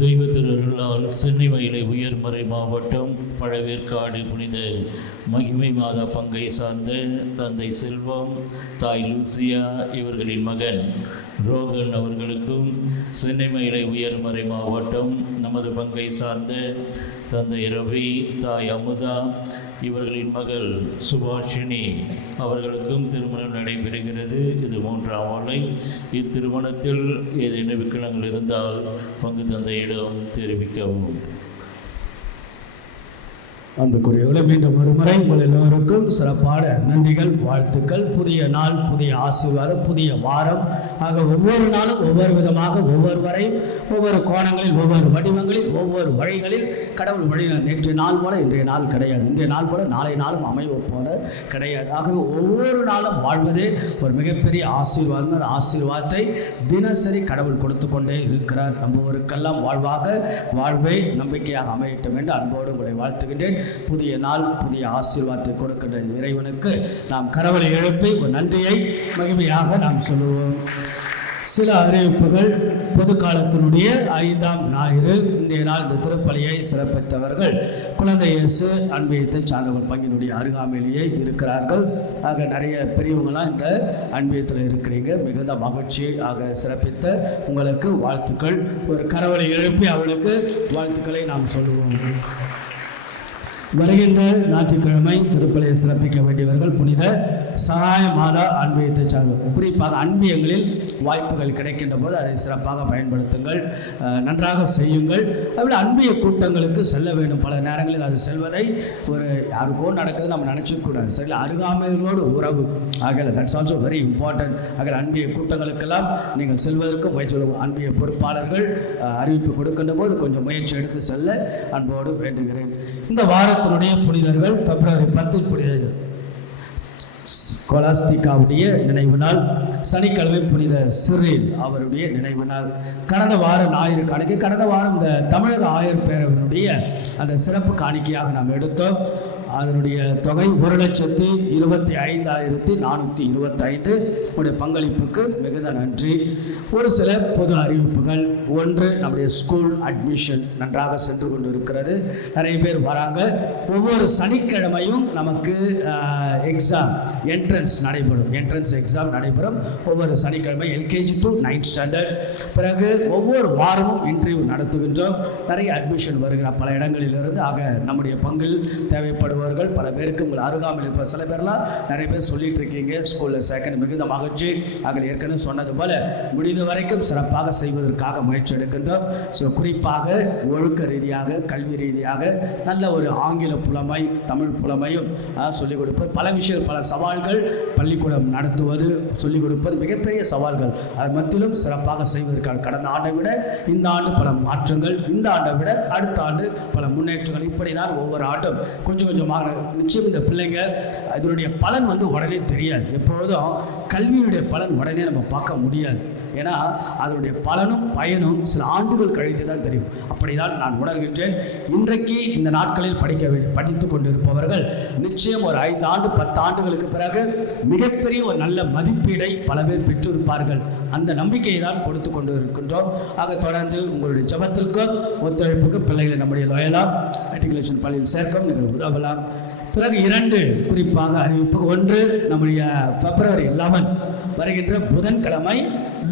தெய்வ திருநாள் சென்னை மயிலை உயர் உயர்மறை மாவட்டம் பழவேற்காடு புனித மகிமை மாதா பங்கை சார்ந்த தந்தை செல்வம், தாய் லூசியா இவர்களின் மகன் ரோகன் அவர்களுக்கும், சென்னைமயிலை உயர்மறை மாவட்டம் நமது பங்கை சார்ந்த தந்தை ரவி, தாய் அமுதா இவர்களின் மகள் சுபாஷினி அவர்களுக்கும் திருமணம் நடைபெறுகிறது. இது 3ஆம் ஆலை. இத்திருமணத்தில் ஏதேனும் விக்கணங்கள் இருந்தால் பங்கு தந்தையிடம் தெரிவிக்கவும். அன்புக்குரியவர்களே, மீண்டும் ஒரு முறை உங்கள் எல்லோருக்கும் சிறப்பான நன்றிகள், வாழ்த்துக்கள். புதிய நாள், புதிய ஆசீர்வாதம், புதிய வாரம் ஆக ஒவ்வொரு நாளும் ஒவ்வொரு விதமாக, ஒவ்வொருவரையும் ஒவ்வொரு கோணங்களில், ஒவ்வொரு வடிவங்களில், ஒவ்வொரு வழிகளில் கடவுள் வழி. நேற்றைய நாள் போல இன்றைய நாள் கிடையாது, இன்றைய நாள் போல நாளை நாளும் அமைவு போல கிடையாது. ஆகவே ஒவ்வொரு நாளும் வாழ்வதே ஒரு மிகப்பெரிய ஆசீர்வாதம். அந்த ஆசீர்வாதத்தை தினசரி கடவுள் கொடுத்து கொண்டே இருக்கிறார். நம்புவோருக்கெல்லாம் வாழ்வே நம்பிக்கையாக அமையட்டும் என்று அன்போடு உங்களை வாழ்த்துகின்றேன். புதிய நாள், புதிய ஆசீர்வாதத்தை கொடுக்கின்ற இறைவனுக்கு நாம் கரவலை எழுப்பி ஒரு நன்றியை மகிமையாக நாம் சொல்லுவோம். சில அறிவிப்புகள். பொது காலத்தினுடைய 5ஆம் ஞாயிறு இன்றைய நாள் இந்த திருப்பலியை சிறப்பித்தவர்கள் குழந்தை இயேசு அன்பியத்தை சார்ந்தவர்கள் பங்கினுடைய அருகாமையிலேயே இருக்கிறார்கள். ஆக நிறைய பெரியவங்களாம் இந்த அன்பியத்தில் இருக்கிறீங்க. மிகுந்த மகிழ்ச்சி. ஆக சிறப்பித்த உங்களுக்கு வாழ்த்துக்கள். ஒரு கரவலை எழுப்பி அவளுக்கு வாழ்த்துக்களை நாம் சொல்லுவோம். வருகின்ற ஞாயிற்றுக்கிழமை திருப்பலியை சிறப்பிக்க வேண்டியவர்கள் புனித சகாய மாதா அன்பியத்தை சார்ந்தவர். குறிப்பாக அன்பியங்களில் வாய்ப்புகள் கிடைக்கின்ற போது அதை சிறப்பாக பயன்படுத்துங்கள், நன்றாக செய்யுங்கள். அதுபோல் அன்பிய கூட்டங்களுக்கு செல்ல வேண்டும். பல நேரங்களில் அது செல்வதை ஒரு யாருக்கோ நடக்குது நம்ம நினச்சிக்கூடாது. சரி, அருகாமைகளோடு உறவு ஆகல, தட்ஸ் ஆல்சோ வெரி இம்பார்ட்டன்ட். ஆகல அன்பிய கூட்டங்களுக்கெல்லாம் நீங்கள் செல்வதற்கு முயற்சி. அன்பிய பொறுப்பாளர்கள் அறிவிப்பு கொடுக்கின்ற போது கொஞ்சம் முயற்சி எடுத்து செல்ல அன்போடு வேண்டுகிறேன். இந்த வாரத்தினுடைய புனிதர்கள் பிப்ரவரி 10 புனித ஸ்கோலாஸ்டிகாவுடைய நினைவு நாள், சனிக்கிழமை புனித சிறில் அவருடைய நினைவு நாள். கடந்த வாரம் ஞாயிறு காணிக்கை, கடந்த வாரம் இந்த தமிழக ஆயர் பேரவையினுடைய அந்த சிறப்பு காணிக்கையாக நாம் எடுத்தோம். அதனுடைய தொகை 1,25,425. உடைய பங்களிப்புக்கு மிகுந்த நன்றி. ஒரு சில பொது அறிவிப்புகள். ஒன்று, நம்முடைய ஸ்கூல் அட்மிஷன் நன்றாக சென்று கொண்டு இருக்கிறது. நிறைய பேர் வராங்க. ஒவ்வொரு சனிக்கிழமையும் நமக்கு எக்ஸாம் என்ட்ரன்ஸ் நடைபெறும். என்ட்ரன்ஸ் எக்ஸாம் நடைபெறும் ஒவ்வொரு சனிக்கிழமை, எல்கேஜி டு 9th ஸ்டாண்டர்ட். பிறகு ஒவ்வொரு வாரமும் இன்டர்வியூ நடத்துகின்றோம். நிறைய அட்மிஷன் வருகிற பல இடங்களிலிருந்து. ஆக நம்முடைய பங்கில் தேவைப்படுபவர்கள் பல பேருக்கு உங்கள் அருகாமையில் இருப்ப சில பேர்லாம் நிறைய பேர் சொல்லிட்டு இருக்கீங்க ஸ்கூலில் சேர்க்கணும். மிகுந்த மகிழ்ச்சி. ஆக ஏற்கனவே சொன்னது போல முடிந்த வரைக்கும் சிறப்பாக செய்வதற்காக முயற்சி எடுக்கின்றோம். ஸோ குறிப்பாக ஒழுக்க ரீதியாக, கல்வி ரீதியாக நல்ல ஒரு ஆங்கில புலமை, தமிழ் புலமையும் சொல்லிக் கொடுப்பது. பல விஷயங்கள், பல சவால்கள். பள்ளிக்கூடம் நடத்துவது, சொல்லிக் கொடுப்பது மிகப்பெரிய சவால்கள். அது மத்தியிலும் சிறப்பாக செய்வதற்கான கடந்த ஆண்டை விட இந்த ஆண்டு பல மாற்றங்கள், இந்த ஆண்டை விட அடுத்த ஆண்டு பல முன்னேற்றங்கள். இப்படி தான் ஒவ்வொரு ஆண்டும் கொஞ்சம் கொஞ்சமாக. நிச்சயம் இந்த பிள்ளைங்க இதனுடைய பலன் உடனே தெரியாது. எப்பொழுதும் கல்வியுடைய பலன் உடனே நம்ம பார்க்க முடியாது. ஏன்னா அதனுடைய பலனும் பயனும் சில ஆண்டுகள் கழித்து தான் தெரியும். அப்படிதான் நான் உணர்கின்றேன். இன்றைக்கு இந்த நாட்களில் படித்து கொண்டிருப்பவர்கள் நிச்சயம் ஒரு 5 ஆண்டு 10 ஆண்டுகளுக்கு பிறகு மிகப்பெரிய ஒரு நல்ல மதிப்பீடை பல பேர் பெற்றிருப்பார்கள். அந்த நம்பிக்கையை தான் கொடுத்து கொண்டு இருக்கின்றோம். ஆக தொடர்ந்து உங்களுடைய ஜபத்திற்கும் ஒத்துழைப்புக்கு பிள்ளைகளை நம்முடைய லோயலா மெட்ரிகுலேஷன் பள்ளியில் சேர்க்க நீங்கள் உதவலாம். பிறகு 2 குறிப்பாக அறிவிப்பு. ஒன்று, நம்முடைய பிப்ரவரி 11 வருகின்ற புதன்கிழமை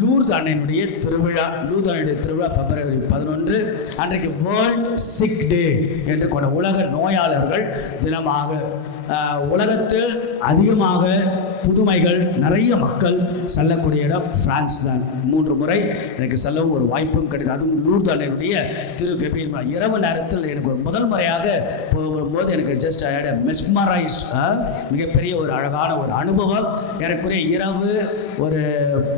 லூர்து அன்னையினுடைய திருவிழா. லூர்து அன்னையுடைய திருவிழா பிப்ரவரி 11 அன்றைக்கு வேர்ல்ட் சிக் டே என்று கொண்ட உலக நோயாளர்கள் தினமாக. உலகத்தில் அதிகமாக புதுமைகள், நிறைய மக்கள் செல்லக்கூடிய இடம் பிரான்ஸ் தான். 3 முறை எனக்கு செல்லவும் ஒரு வாய்ப்பும் கிடைத்தது. அதுவும் லூர்து அன்னையினுடைய திருகபீர் இரவு நேரத்தில் எனக்கு ஒரு முதல் முறையாக போகும்போது எனக்கு ஜஸ்ட் மெஸ்மரைஸ்ட். மிகப்பெரிய ஒரு அழகான ஒரு அனுபவம். எனக்குரிய இரவு ஒரு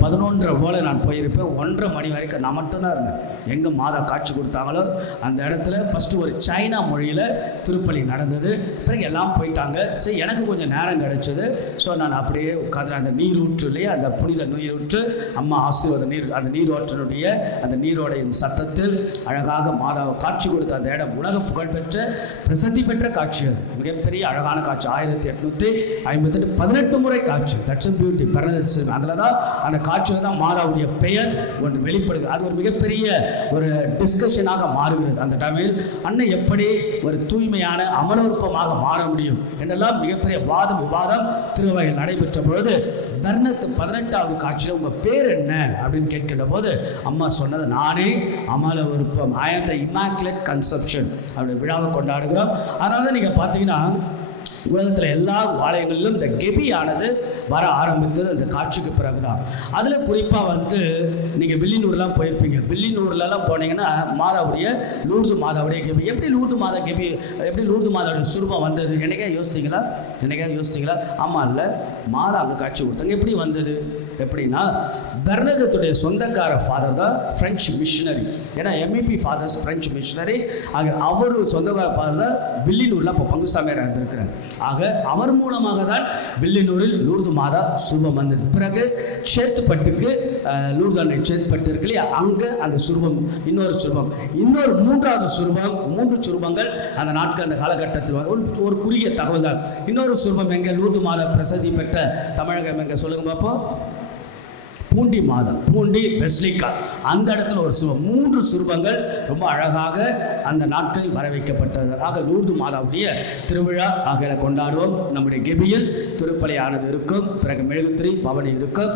11:30 போல நான் போயிருப்பேன். 1:30 மணி வரைக்கும் நான் மட்டும்தான் இருந்தேன். எங்கே மாதா காட்சி கொடுத்தாங்களோ அந்த இடத்துல ஃபஸ்ட்டு ஒரு சைனா மொழியில் திருப்பலி நடந்தது. பிறகு எல்லாம் போயிட்டாங்க. சரி, எனக்கு கொஞ்சம் நேரம் கிடைச்சது. ஸோ நான் அப்படியே உட்காந்து அந்த நீரூற்று இல்லையா, அந்த புனித நீரூற்று, அம்மா ஆசீர்வாத நீர், அந்த நீரோற்றினுடைய அந்த நீரோடையின் சத்தத்தில் அழகாக மாதாவை காட்சி கொடுத்த அந்த இடம் உலக புகழ்பெற்ற பிரசித்தி பெற்ற காட்சி. அது மிகப்பெரிய அழகான காட்சி. 1858 18 முறை காட்சி. That's beauty. பிறந்த அதில் தான் அந்த காட்சியில் தான் மாதாவுடைய பெயர் ஒன்று வெளிப்படுகிறது. அது ஒரு மிகப்பெரிய ஒரு டிஸ்கஷனாக மாறுகிறது. அந்த டைமில் அன்னை எப்படி ஒரு தூய்மையான அமலோற்பமாக மாற முடியும் என்றெல்லாம் மிகப்பெரிய விவாதம் திருவையில் நடைபெற்ற பொழுது பெர்னத்து 18வது காட்சியில் உங்கள் பேர் என்ன அப்படின்னு கேட்கின்ற போது அம்மா சொன்னது, நானே அமல விருப்பம், ஐ ஆம் த இமாக்குலேட் கன்செப்ஷன் அப்படி விழாவை கொண்டாடுகிறோம். அதனால தான் நீங்கள் பார்த்தீங்கன்னா உலகத்தில் எல்லா ஆலயங்களிலும் இந்த கெபியானது வர ஆரம்பித்தது அந்த காட்சிக்கு பிறகுதான். அதில் குறிப்பாக நீங்கள் வில்லியனூர்லாம் போயிருப்பீங்க. வில்லியனூர்லலாம் போனீங்கன்னா மாதாவுடைய லூர்து மாதாவுடைய கெபி, எப்படி லூர்து மாதாவுடைய சுரூபம் வந்தது என்னைக்கா யோசிச்சிங்களா? ஆமாம், இல்லை, மாதா அங்கே காட்சி கொடுத்தாங்க. எப்படி வந்தது? எப்படின்னா பெர்னதத்துடைய சொந்தக்கார ஃபாதர் தான் பிரெஞ்சு மிஷினரி. ஏன்னா எம்இபி ஃபாதர்ஸ் பிரெஞ்சு மிஷினரி. ஆக அவர் சொந்தக்கார ஃபாதர் தான் வில்லியனூரில் இப்போ பங்குசாமியார் இருந்திருக்கிறார். ஆக அவர் மூலமாக தான் வில்லியனூரில் லூர்து மாதா சுரூபம் வந்தது. பிறகு சேத்துப்பட்டுக்கு லூர்து அன்னை சேத்துப்பட்டு இருக்கு இல்லையா, அங்கே அந்த சுரூபம் இன்னொரு 3வது சுரூபம், 3 சுரூபங்கள் அந்த நாட்கள் அந்த காலகட்டத்தில் ஒரு குறுகிய தகவல் தான். இன்னொரு சுரூபம் எங்கே லூர்து மாதா பிரசித்தி பெற்ற தமிழகம் எங்கே சொல்லுங்க பார்ப்போம்? பூண்டி பெஸ்லிக்கா, அந்த இடத்துல ஒரு 3 சுரூபங்கள் ரொம்ப அழகாக அந்த நாட்களில் வர வைக்கப்பட்டது. ஆக லூர்து மாதாவுடைய திருவிழா ஆக கொண்டாடுவோம். நம்முடைய கெபியில் திருப்பலியானது இருக்கும், பிறகு மெழுகுத்திரி பவனி இருக்கும்.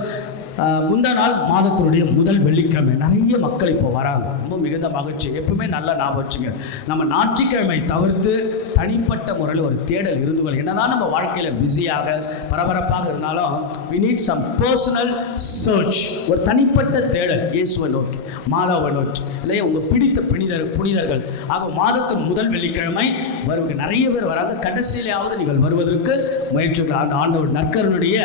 முந்தா நாள் மாதத்தினுடைய முதல் வெள்ளிக்கிழமை நிறைய மக்கள் இப்போ வராங்க. ரொம்ப மிகுந்த மகிழ்ச்சி. எப்பவுமே நல்லா ஞாபகம் வச்சுங்க, நம்ம ஞாயிற்றுக்கிழமை தவிர்த்து தனிப்பட்ட முறையில் ஒரு தேடல் இருந்து என்னதான் நம்ம வாழ்க்கையில் பிஸியாக பரபரப்பாக இருந்தாலும் we need some personal search, ஒரு தனிப்பட்ட தேடல் இயேசுவை நோக்கி, மாதாவை நோக்கி இல்லையா, உங்கள் பிடித்த புனிதர்கள். ஆக மாதத்தின் முதல் வெள்ளிக்கிழமை வருவங்க நிறைய பேர் வராங்க. கடைசியிலாவது நீங்கள் வருவதற்கு முயற்சிகள். அந்த ஆண்டவர் நற்கருடைய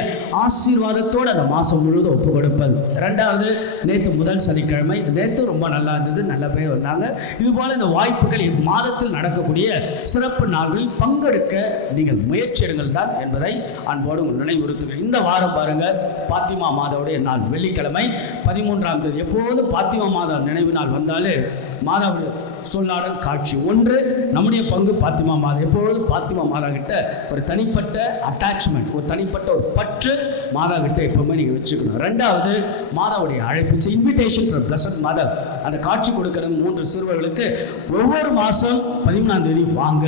ஆசீர்வாதத்தோடு அந்த மாதம் முழுவதும் ஒப்பு கொடுப்பது. 2வது நேற்று முதல் சனிக்கிழமை, நேற்று ரொம்ப நல்லா இருந்தது, நல்ல பேர் வந்தாங்க. இதுபோல் இந்த வாய்ப்புகள் இம்மாதத்தில் நடக்கக்கூடிய சிறப்பு நாள்களில் பங்கெடுக்க நீங்கள் முயற்சி எடுங்கள் தான் என்பதை அன்போடு நினைவுறுத்துகிறேன். இந்த வாரம் பாருங்க, பாத்திமா மாதாவுடைய நாள் வெள்ளிக்கிழமை 13ஆம் தேதி. எப்போது பாத்திமா மாதா நினைவு நாள் வந்தாலே மாதாவுடைய சொல்லாடல் காட்சி ஒன்று, நம்முடைய பங்கு பாத்திமா மாதா. எப்பொழுது பாத்திமா மாதா கிட்ட ஒரு தனிப்பட்ட அட்டாச்மெண்ட், ஒரு தனிப்பட்ட ஒரு பற்று மாதா கிட்ட எப்பவுமே நீங்கள் வச்சுக்கணும். 2வது மாதாவுடைய அழைப்பு, இன்விடேஷன் ஃபார் பிளஸட் மதர். அந்த காட்சி கொடுக்கிற 3 சிறுவர்களுக்கு ஒவ்வொரு மாதம் 13ஆம் தேதி வாங்க.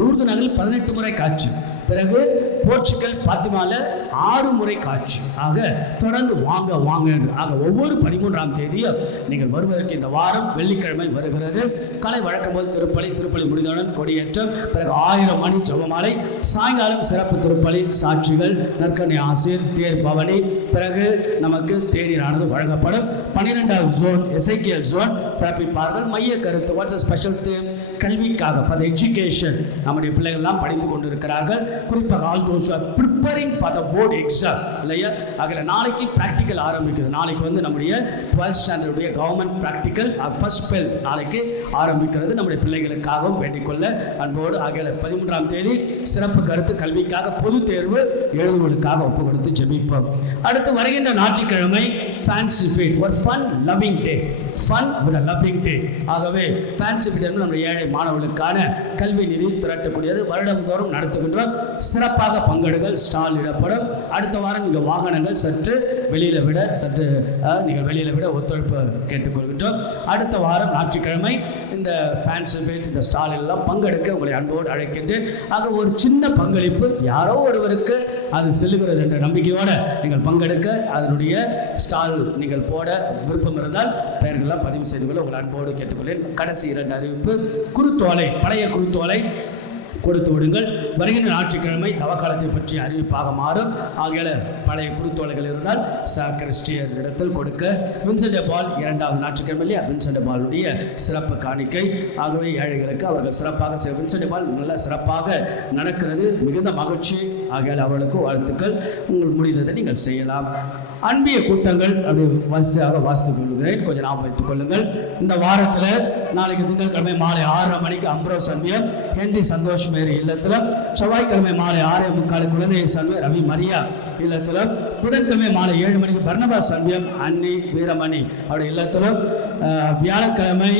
லூர்து நகரில் 18 முறை காட்சி, பிறகு போர்ச்சுகல் பாத்திமாவில் 6 முறை காட்சி. ஆக தொடர்ந்து வாங்க என்று. ஆக ஒவ்வொரு 13ஆம் தேதியும் நீங்கள் வருவதற்கு இந்த வாரம் வெள்ளிக்கிழமை வருகிறது. காலை வழக்கம் போது திருப்பலி முடிந்தவுடன் கொடியேற்றம், பிறகு 1000 மணி ஜெபமாலை, சாயங்காலம் சிறப்பு திருப்பலி, சாட்சிகள், நற்கருணை ஆசீர், தேர் பவனி, பிறகு நமக்கு தேநீரானது வழங்கப்படும். 12வது ஜோன் எசேக்கியேல் ஜோன் சிறப்பிப்பார்கள். மைய கருத்து, வாட்ஸ் a special theme? கல்விக்காக, ஃபார் த எஜுகேஷன். நம்முடைய பிள்ளைகள் எல்லாம் படித்துக் கொண்டிருக்கிறார்கள். குறிப்பாக all those are preparing for the board exam இல்லையா. அதில் நாளைக்கு ப்ராக்டிக்கல் ஆரம்பிக்குது. நாளைக்கு நம்முடைய 12th ஸ்டாண்டர்டுடைய கவர்மெண்ட் ப்ராக்டிக்கல் ஃபர்ஸ்ட் பெல் நாளைக்கு ஆரம்பிக்கிறது. நம்முடைய பிள்ளைகளுக்காகவும் வேண்டிக்கொள்ள அன்போடு. ஆகிய 13ஆம் தேதி சிறப்பு கருத்து கல்விக்காக பொது தேர்வு எழுதுவதற்காக ஒப்பு கொடுத்து ஜெபிப்போம். அடுத்து வருகின்ற ஞாயிற்றுக்கிழமை ஃபேன்சி ஃபீட், ஒரு fun loving day, fun with loving day. ஆகவே ஃபேன்சி ஃபீட் என்பது நம்முடைய ஏழை மாணவர்களுக்கான கல்வி நிதி திரட்டக்கூடியது. வருடந்தோறும் நடத்துகின்றோம். சிறப்பாக பங்கெடுங்கள், ஸ்டால் இடப்படும். அடுத்த வாரம் நீங்கள் வாகனங்கள் சற்று வெளியில் விட ஒத்துழைப்பு கேட்டுக்கொள்கின்றோம். அடுத்த வாரம் ஞாயிற்றுக்கிழமை இந்த ஃபேன்சி ஃபீட், இந்த ஸ்டால் எல்லாம் பங்கெடுக்க உங்களை அன்போடு அழைக்கின்றேன். ஆக ஒரு சின்ன பங்களிப்பு யாரோ ஒருவருக்கு அது செல்லுகிறது என்ற நம்பிக்கையோடு நீங்கள் பங்கெடுக்க, அதனுடைய ஸ்டால் நீங்கள் போட விருப்பம் இருந்தால் பெயர்களெல்லாம் பதிவு செய்து கொள்ள உங்கள் அன்போடு கேட்டுக்கொள்ளேன். கடைசி 2 அறிவிப்பு, குருத்தோலை, பழைய குருத்தோலை கொடுத்து விடுங்கள். வருகின்ற ஞாயிற்றுக்கிழமை தவக்காலத்தை பற்றி அறிவிப்பாக மாறும். ஆகிய பழைய குருத்தோலைகள் இருந்தால் கிறிஸ்டியர் இடத்தில் கொடுக்க. வின்சென்ட் பால் 2வது ஞாயிற்றுக்கிழமை இல்லையா, வின்சென்ட் பாலுடைய சிறப்பு காணிக்கை. ஆகவே ஏழைகளுக்கு அவர்கள் சிறப்பாக வின்சென்ட் பால் நல்ல சிறப்பாக நடக்கிறது, மிகுந்த மகிழ்ச்சி. ஆகிய அவர்களுக்கு வாழ்த்துக்கள். உங்கள் முடிந்ததை நீங்கள் செய்யலாம். அன்பிய கூட்டங்கள் அப்படி வரிசையாக வாசித்துக் கொள்கிறேன், கொஞ்சம் ஞாபகம் வைத்துக் கொள்ளுங்கள். இந்த வாரத்தில் நாளைக்கு திங்கட்கிழமை மாலை 6:30 மணிக்கு அம்ப்ரோஸ் அன்பியம் ஹென்றி சந்தோஷ் மேரி இல்லத்திலும், செவ்வாய்க்கிழமை மாலை 6:45 குழந்தை சன்வே ரவி மரியா இல்லத்திலும், புதன்கிழமை மாலை 7 மணிக்கு பர்னபாஸ் அன்பியம் அன்னி வீரமணி அவருடைய இல்லத்திலும், வியாழக்கிழமை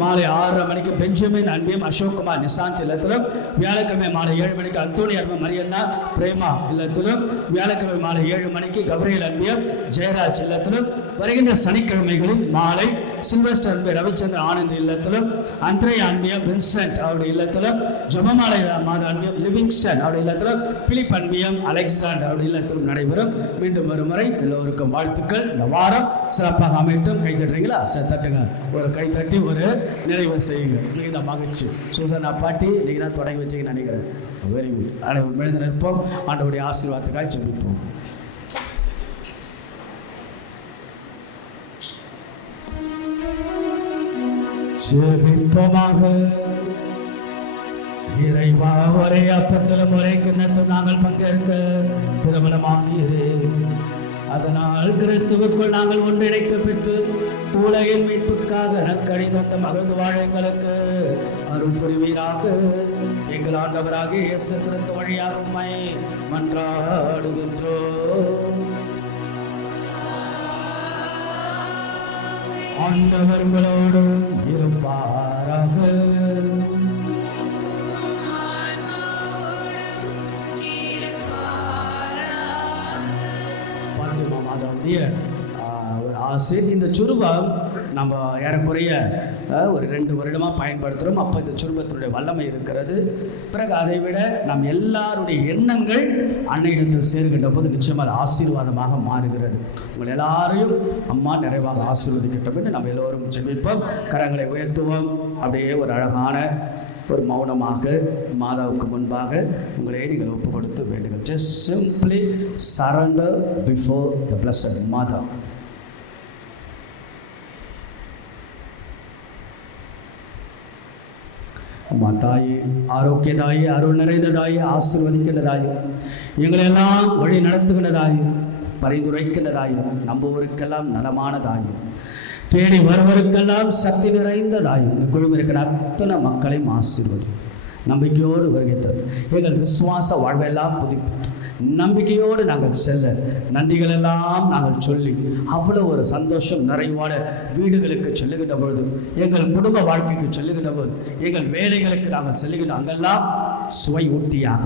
மாலை 6:30 மணிக்கு பெஞ்சமின் அன்பியம் அசோக்குமார் நிசாந்த் இல்லத்திலும், வியாழக்கிழமை மாலை 7 மணிக்கு அந்தோணி அன்பம் மரியண்ணா பிரேமா இல்லத்திலும், வியாழக்கிழமை மாலை 7 மணிக்கு கபிரியல் அன்பியம் ஜெயராஜ் இல்லத்திலும், வருகின்ற சனிக்கிழமைகளில் மாலை சில்வஸ்டர் அன்பு ரவிச்சந்திரன் ஆனந்த் இல்லத்திலும், அந்திரே அன்பியம் வின்சென்ட் அவருடைய இல்லத்திலும், ஜபமாலை மாத அன்பியம் லிவிங்ஸ்டன் அவருடைய இல்லத்திலும், பிலிப் அன்பியம் அலெக்சாண்டர் அவருடைய இல்லத்திலும் நடைபெறும். மீண்டும் ஒரு முறை எல்லோருக்கும் வாழ்த்துக்கள். இந்த வாரம் சிறப்பாக அமைட்டும். கை தட்டுறீங்களா? சரி, தட்டுங்க. ஒரு கை தட்டி ஒரு நிறைவு செய்யுங்க. நீங்கள் தான் மகிழ்ச்சி. சூசனா பாட்டி நீங்கள் தான் தொடங்கி வச்சிங்கன்னு நினைக்கிறேன். Very good. அனைவரும் எழுந்து நிற்போம். ஆண்டவருடைய ஆசீர்வாதத்துக்காக ஜெபிப்போம். ஜெபிப்போமாக. இறைவா, ஒரே அப்பத்திலும் ஒரே கிண்ணத்தில் நாங்கள் பங்கேற்க திருமணமானீரே. அதனால் கிறிஸ்துவுக்குள் நாங்கள் ஒன்றிணைக்க பெற்று உலகின் மீட்புக்காக நற்கடி தந்த மகிழ்ந்து வாழ எங்களுக்கு அருள் புரிவீராக. எங்கள் ஆண்டவராக இயேசு கிறிஸ்து வழியாக உம்மை மன்றாடுகின்றோம். ஆண்டவர் உங்களோடு இருப்பாராக. ஒரு ஆசை. இந்த சுருபம் நம்ம ஏறக்குறைய ஒரு 2 வருடமாக பயன்படுத்துகிறோம். அப்போ இந்த சுருபத்தினுடைய வல்லமை இருக்கிறது. பிறகு அதை விட நம் எல்லாருடைய எண்ணங்கள் அன்னையிடத்தில் சேர்கின்ற போது நிச்சயமாக அது ஆசீர்வாதமாக மாறுகிறது. உங்கள் எல்லாரையும் அம்மா நிறைவாக ஆசீர்வதிக்கட்டும் என்று நம்ம எல்லோரும் ஜெபிப்போம். கரங்களை உயர்த்துவோம். அப்படியே ஒரு அழகான ஒரு மௌனமாக மாதாவுக்கு முன்பாக உங்களே நீங்கள் ஒப்பு கொடுத்து வேண்டுங்கள். Just simply surrender before the blessed மாதா. அம்மா தாயே, ஆரோக்கிய தாயே, அருள் நிறைந்த தாயே, ஆசீர்வதிக்கின்ற தாயே, எங்களெல்லாம் வழி நடத்துகின்ற தாயே, பரிந்துரைக்கின்ற தாயே, நம்புவோருக்கெல்லாம் நலமான தாயே, தேடி வருவருக்கெல்லாம் சக்தி நிறைந்த தாயே, இந்த குழுவில் இருக்கிற அத்தனை மக்களையும் ஆசீர்வதி. நம்பிக்கையோடு வருகிறது எங்கள் விசுவாச வாழ்வெல்லாம் புதுப்பித்து நம்பிக்கையோடு நாங்கள் செல்ல நன்றிகள் எல்லாம் நாங்கள் சொல்லி அவ்வளோ ஒரு சந்தோஷம் நிறைவான வீடுகளுக்கு செல்லுகின்ற பொழுது, எங்கள் குடும்ப வாழ்க்கைக்கு செல்லுகின்ற போது, எங்கள் வேலைகளுக்கு நாங்கள் செல்லுகின்ற அங்கெல்லாம் சுவை ஊட்டியாக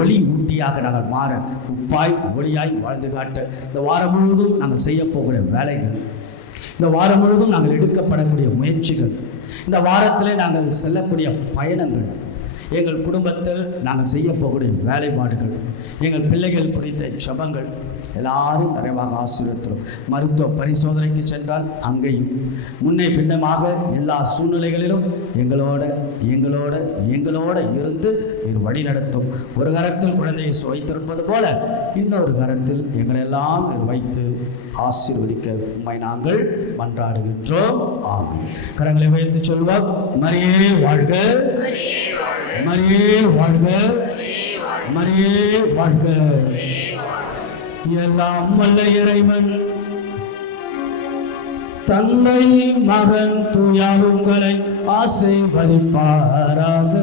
ஒளி ஊட்டியாக நாங்கள் மாற உப்பாய் ஒளியாய் வாழ்ந்து காட்ட இந்த வாரம் முழுவதும் நாங்கள் செய்ய போகிற வேலைகள், இந்த வாரம் முழுவதும் நாங்கள் எடுக்கப்படக்கூடிய முயற்சிகள், இந்த வாரத்திலே நாங்கள் செல்லக்கூடிய பயணங்கள், எங்கள் குடும்பத்தில் நாங்கள் செய்ய போகக்கூடிய வேலைப்பாடுகள், எங்கள் பிள்ளைகள் குறித்த ஜெபங்கள் எல்லாரும் நிறைவாக ஆசீர்வதிக்கிறோம். மருத்துவ பரிசோதனைக்கு சென்றால் அங்கேயும் முன்னே பின்னமாக எல்லா சூழ்நிலைகளிலும் எங்களோட இருந்து நீர் வழி நடத்தும். ஒரு கரத்தில் குழந்தையை வைத்திருப்பது போல இன்னொரு கரத்தில் எங்களெல்லாம் நீர் வைத்து ஆசீர்வதிக்க உம்மை நாங்கள் மன்றாடுகின்றோம். ஆமென். கரங்களை உயர்த்தி சொல்வோம். மரியே வாழ்க, மரியே வாழ்க, மரியே வாழ்க. எல்லாம் வல்ல இறைவன் தந்தை மகன் தூயார் உங்களை ஆசீர்வதிப்பாராக.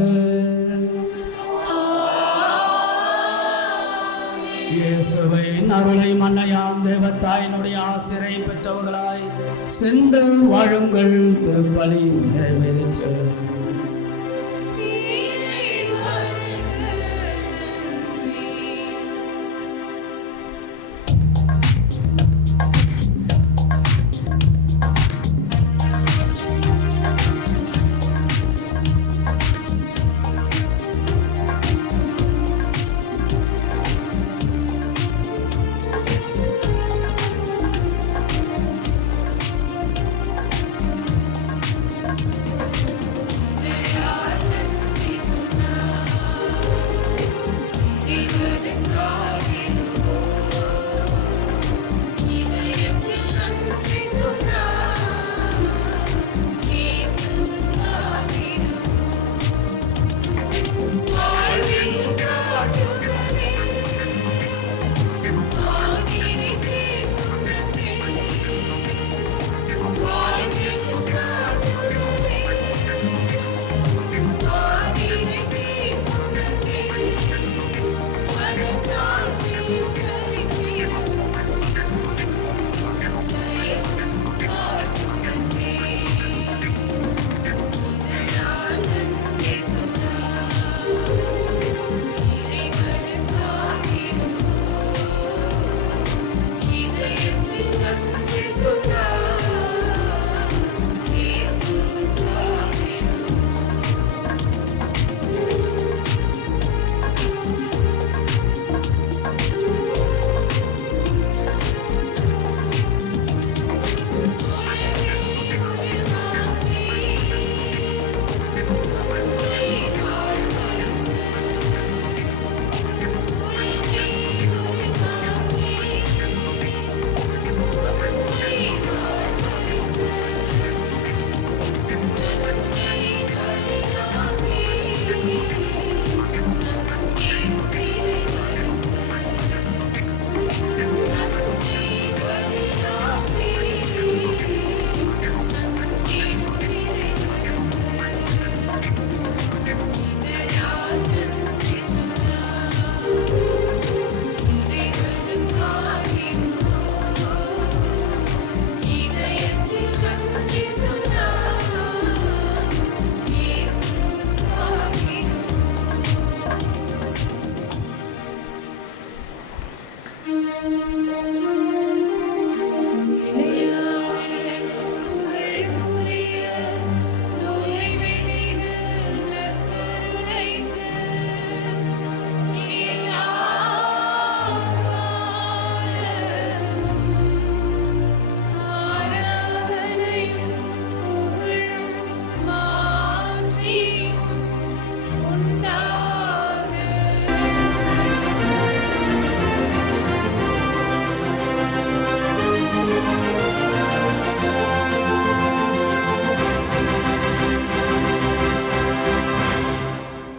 இயேசுவின் அருளை மன்னையாம் தேவத்தாயினுடைய ஆசிரை பெற்றவர்களாய் சென்று வாழுங்கள். திருப்பலி நிறைவேறிற்று. ஆமென்.